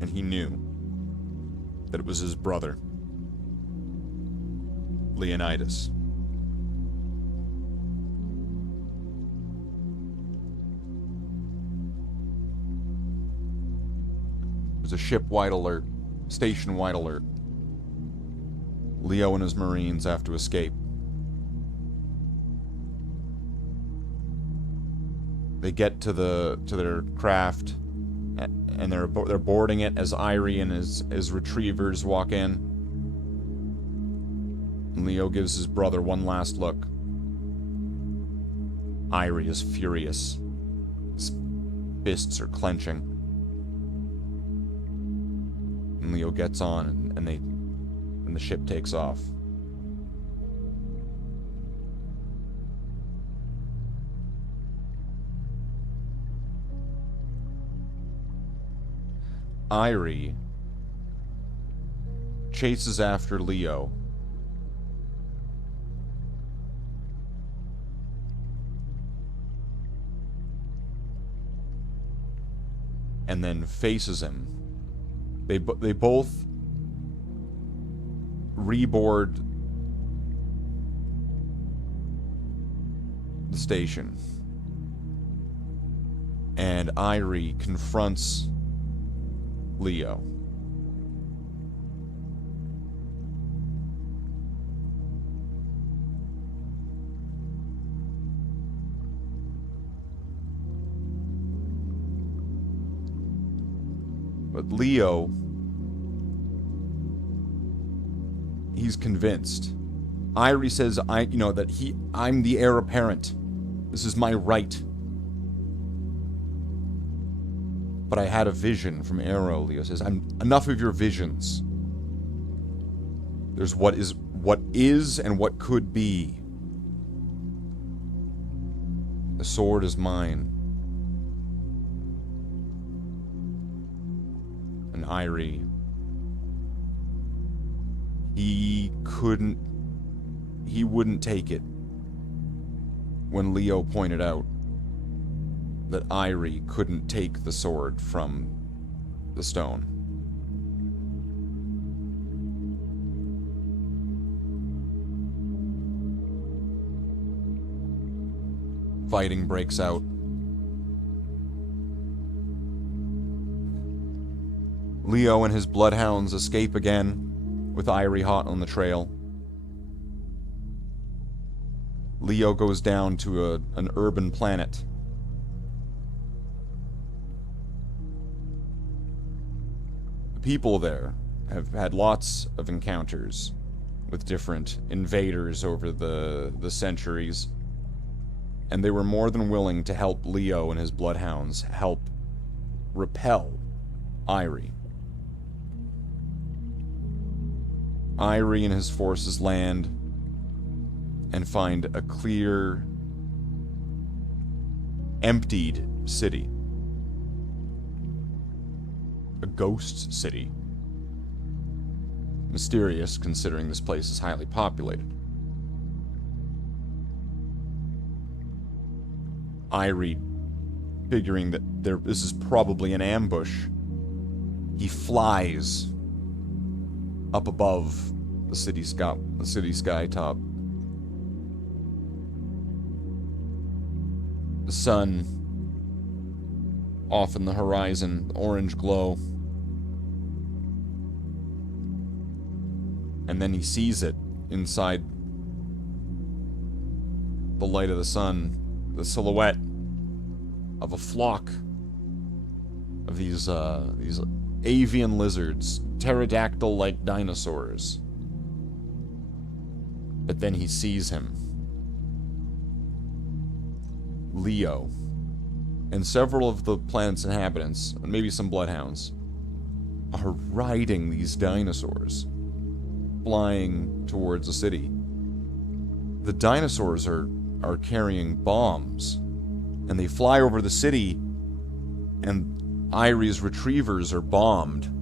And he knew that it was his brother, Leonidas. There's a ship-wide alert, station-wide alert. Leo and his Marines have to escape. They get to their craft, and they're boarding it as Irie and his retrievers walk in. And Leo gives his brother one last look. Irie is furious. fists are clenching. And Leo gets on, and the ship takes off. Irie chases after Leo. And then faces him. They both reboard the station. And Irie confronts Leo. But Leo, he's convinced. Irie says, I'm the heir apparent. This is my right. But I had a vision from Arrow, Leo says. Enough of your visions. There's what is and what could be. The sword is mine. And Irie, he wouldn't take it when Leo pointed out that Irie couldn't take the sword from the stone. Fighting breaks out. Leo and his Bloodhounds escape again, with Irie hot on the trail. Leo goes down to an urban planet. The people there have had lots of encounters with different invaders over the centuries, and they were more than willing to help Leo and his Bloodhounds help repel Irie. Irie and his forces land and find a clear, emptied city. A ghost city. Mysterious, considering this place is highly populated. Irie, figuring that this is probably an ambush, he flies up above the city sky top. The sun off in the horizon, the orange glow. And then he sees it inside the light of the sun, the silhouette of a flock of these avian lizards, pterodactyl-like dinosaurs. But then he sees him. Leo, and several of the planet's inhabitants, and maybe some Bloodhounds, are riding these dinosaurs, flying towards the city. The dinosaurs are carrying bombs, and they fly over the city, and Irie's retrievers are bombed.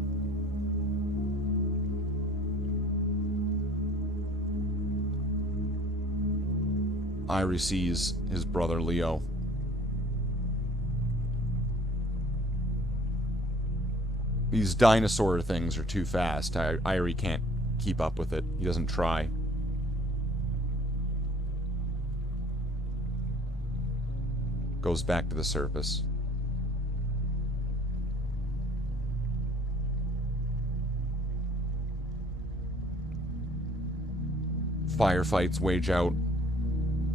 Irie sees his brother Leo. These dinosaur things are too fast. Irie can't keep up with it. He doesn't try. Goes back to the surface. Firefights wage out.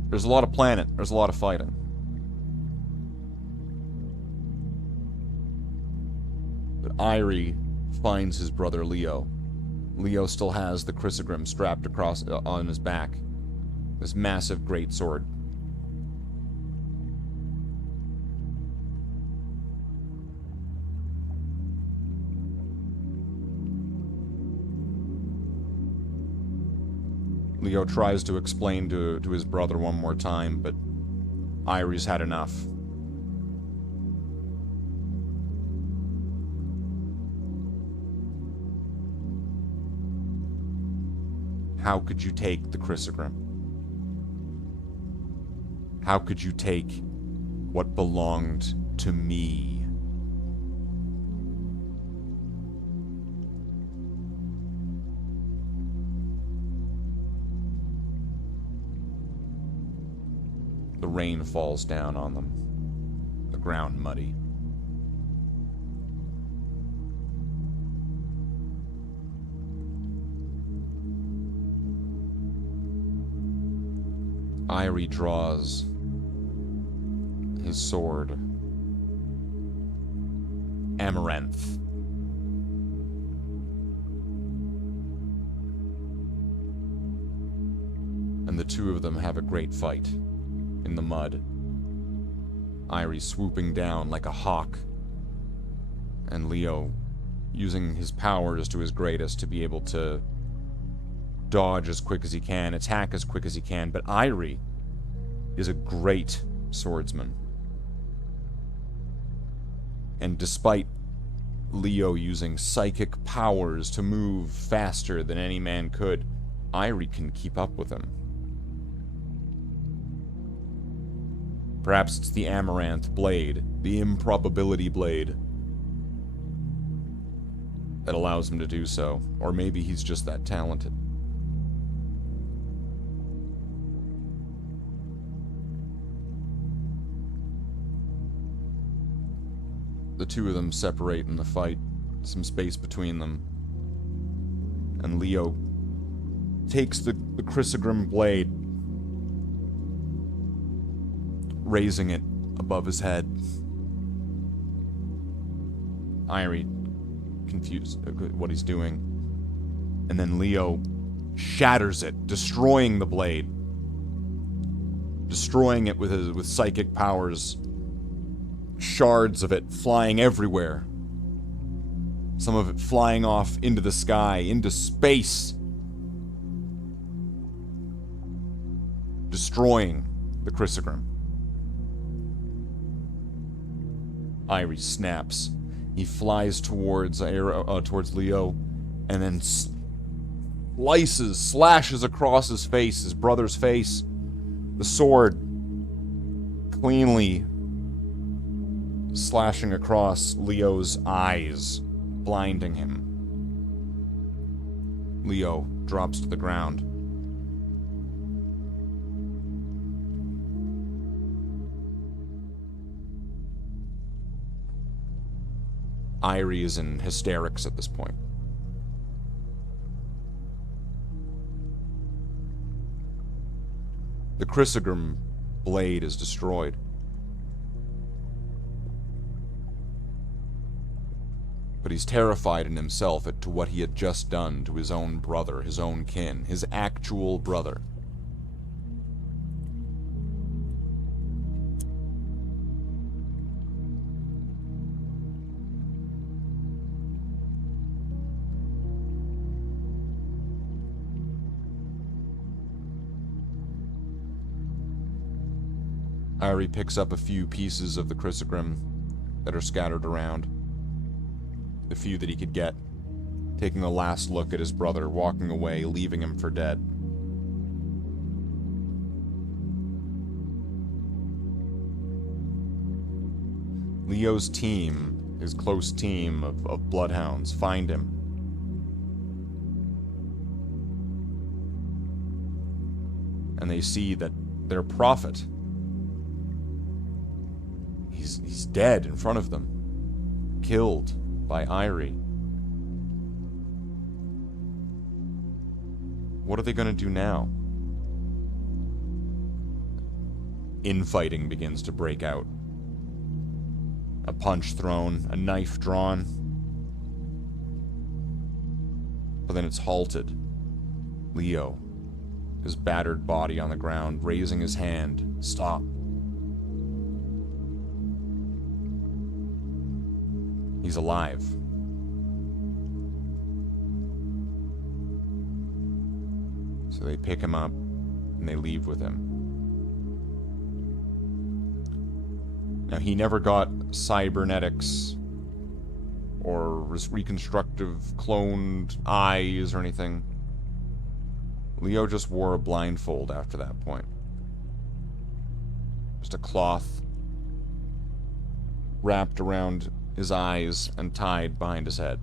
There's a lot of planet. There's a lot of fighting. But Irie finds his brother Leo. Leo still has the chrysogrim strapped across on his back. This massive greatsword. Leo tries to explain to his brother one more time, but Irie's had enough. How could you take the Chrysogrim? How could you take what belonged to me? The rain falls down on them, the ground muddy. Irie draws his sword. Amaranth. And the two of them have a great fight in the mud. Irie swooping down like a hawk, and Leo using his powers to his greatest to be able to dodge as quick as he can, attack as quick as he can, but Irie is a great swordsman. And despite Leo using psychic powers to move faster than any man could, Irie can keep up with him. Perhaps it's the Amaranth blade, the improbability blade, that allows him to do so. Or maybe he's just that talented. The two of them separate in the fight, some space between them. And Leo takes the Chrysogrim blade, raising it above his head. Irie, confused at what he's doing. And then Leo shatters it, destroying the blade. Destroying it with psychic powers. Shards of it flying everywhere. Some of it flying off into the sky, into space. Destroying the Chrysogrim. Irie snaps. He flies towards Leo, and then slashes across his face, his brother's face. The sword cleanly slashing across Leo's eyes, blinding him. Leo drops to the ground. Irie is in hysterics at this point. The Chrysogrim blade is destroyed. But he's terrified in himself at to what he had just done to his own brother, his own kin, his actual brother. Irie picks up a few pieces of the Chrysogrim that are scattered around. The few that he could get, taking a last look at his brother, walking away, leaving him for dead. Leo's team, his close team of Bloodhounds, find him. And they see that their prophet, he's dead in front of them, killed by Irie. What are they going to do now? Infighting begins to break out. A punch thrown, a knife drawn. But then it's halted. Leo, his battered body on the ground, raising his hand. Stop. He's alive. So So they pick him up and they leave with him. Now, he never got cybernetics or reconstructive cloned eyes or anything. Leo just wore a blindfold after that point. Just a cloth wrapped around his eyes and tied behind his head.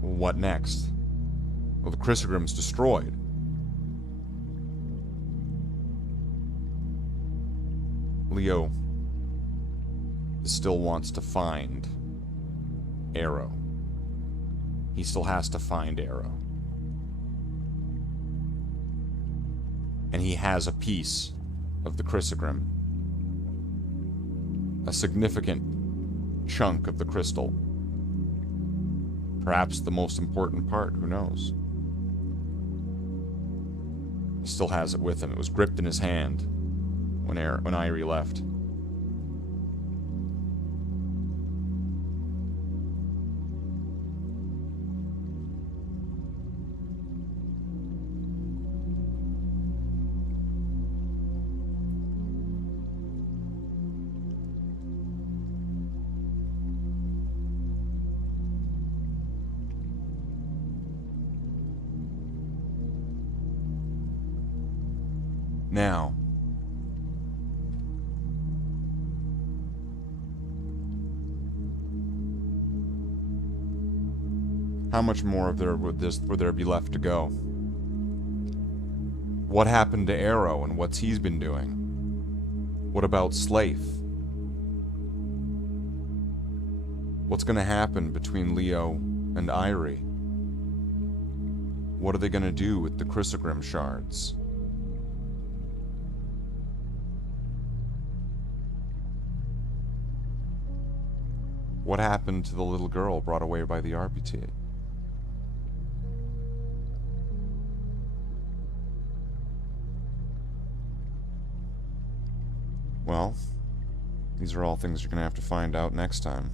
What next? Well, the Chrysogram's destroyed. Leo still wants to find Arrow. He still has to find Arrow. And he has a piece of the Chrysogram. A significant chunk of the crystal. Perhaps the most important part, who knows? He still has it with him. It was gripped in his hand when Irie left. Now, how much more of there would there be left to go? What happened to Arrow and what's he's been doing? What about Slaith? What's going to happen between Leo and Irie? What are they going to do with the Chrysogram shards? What happened to the little girl brought away by the RPT? Well, these are all things you're going to have to find out next time.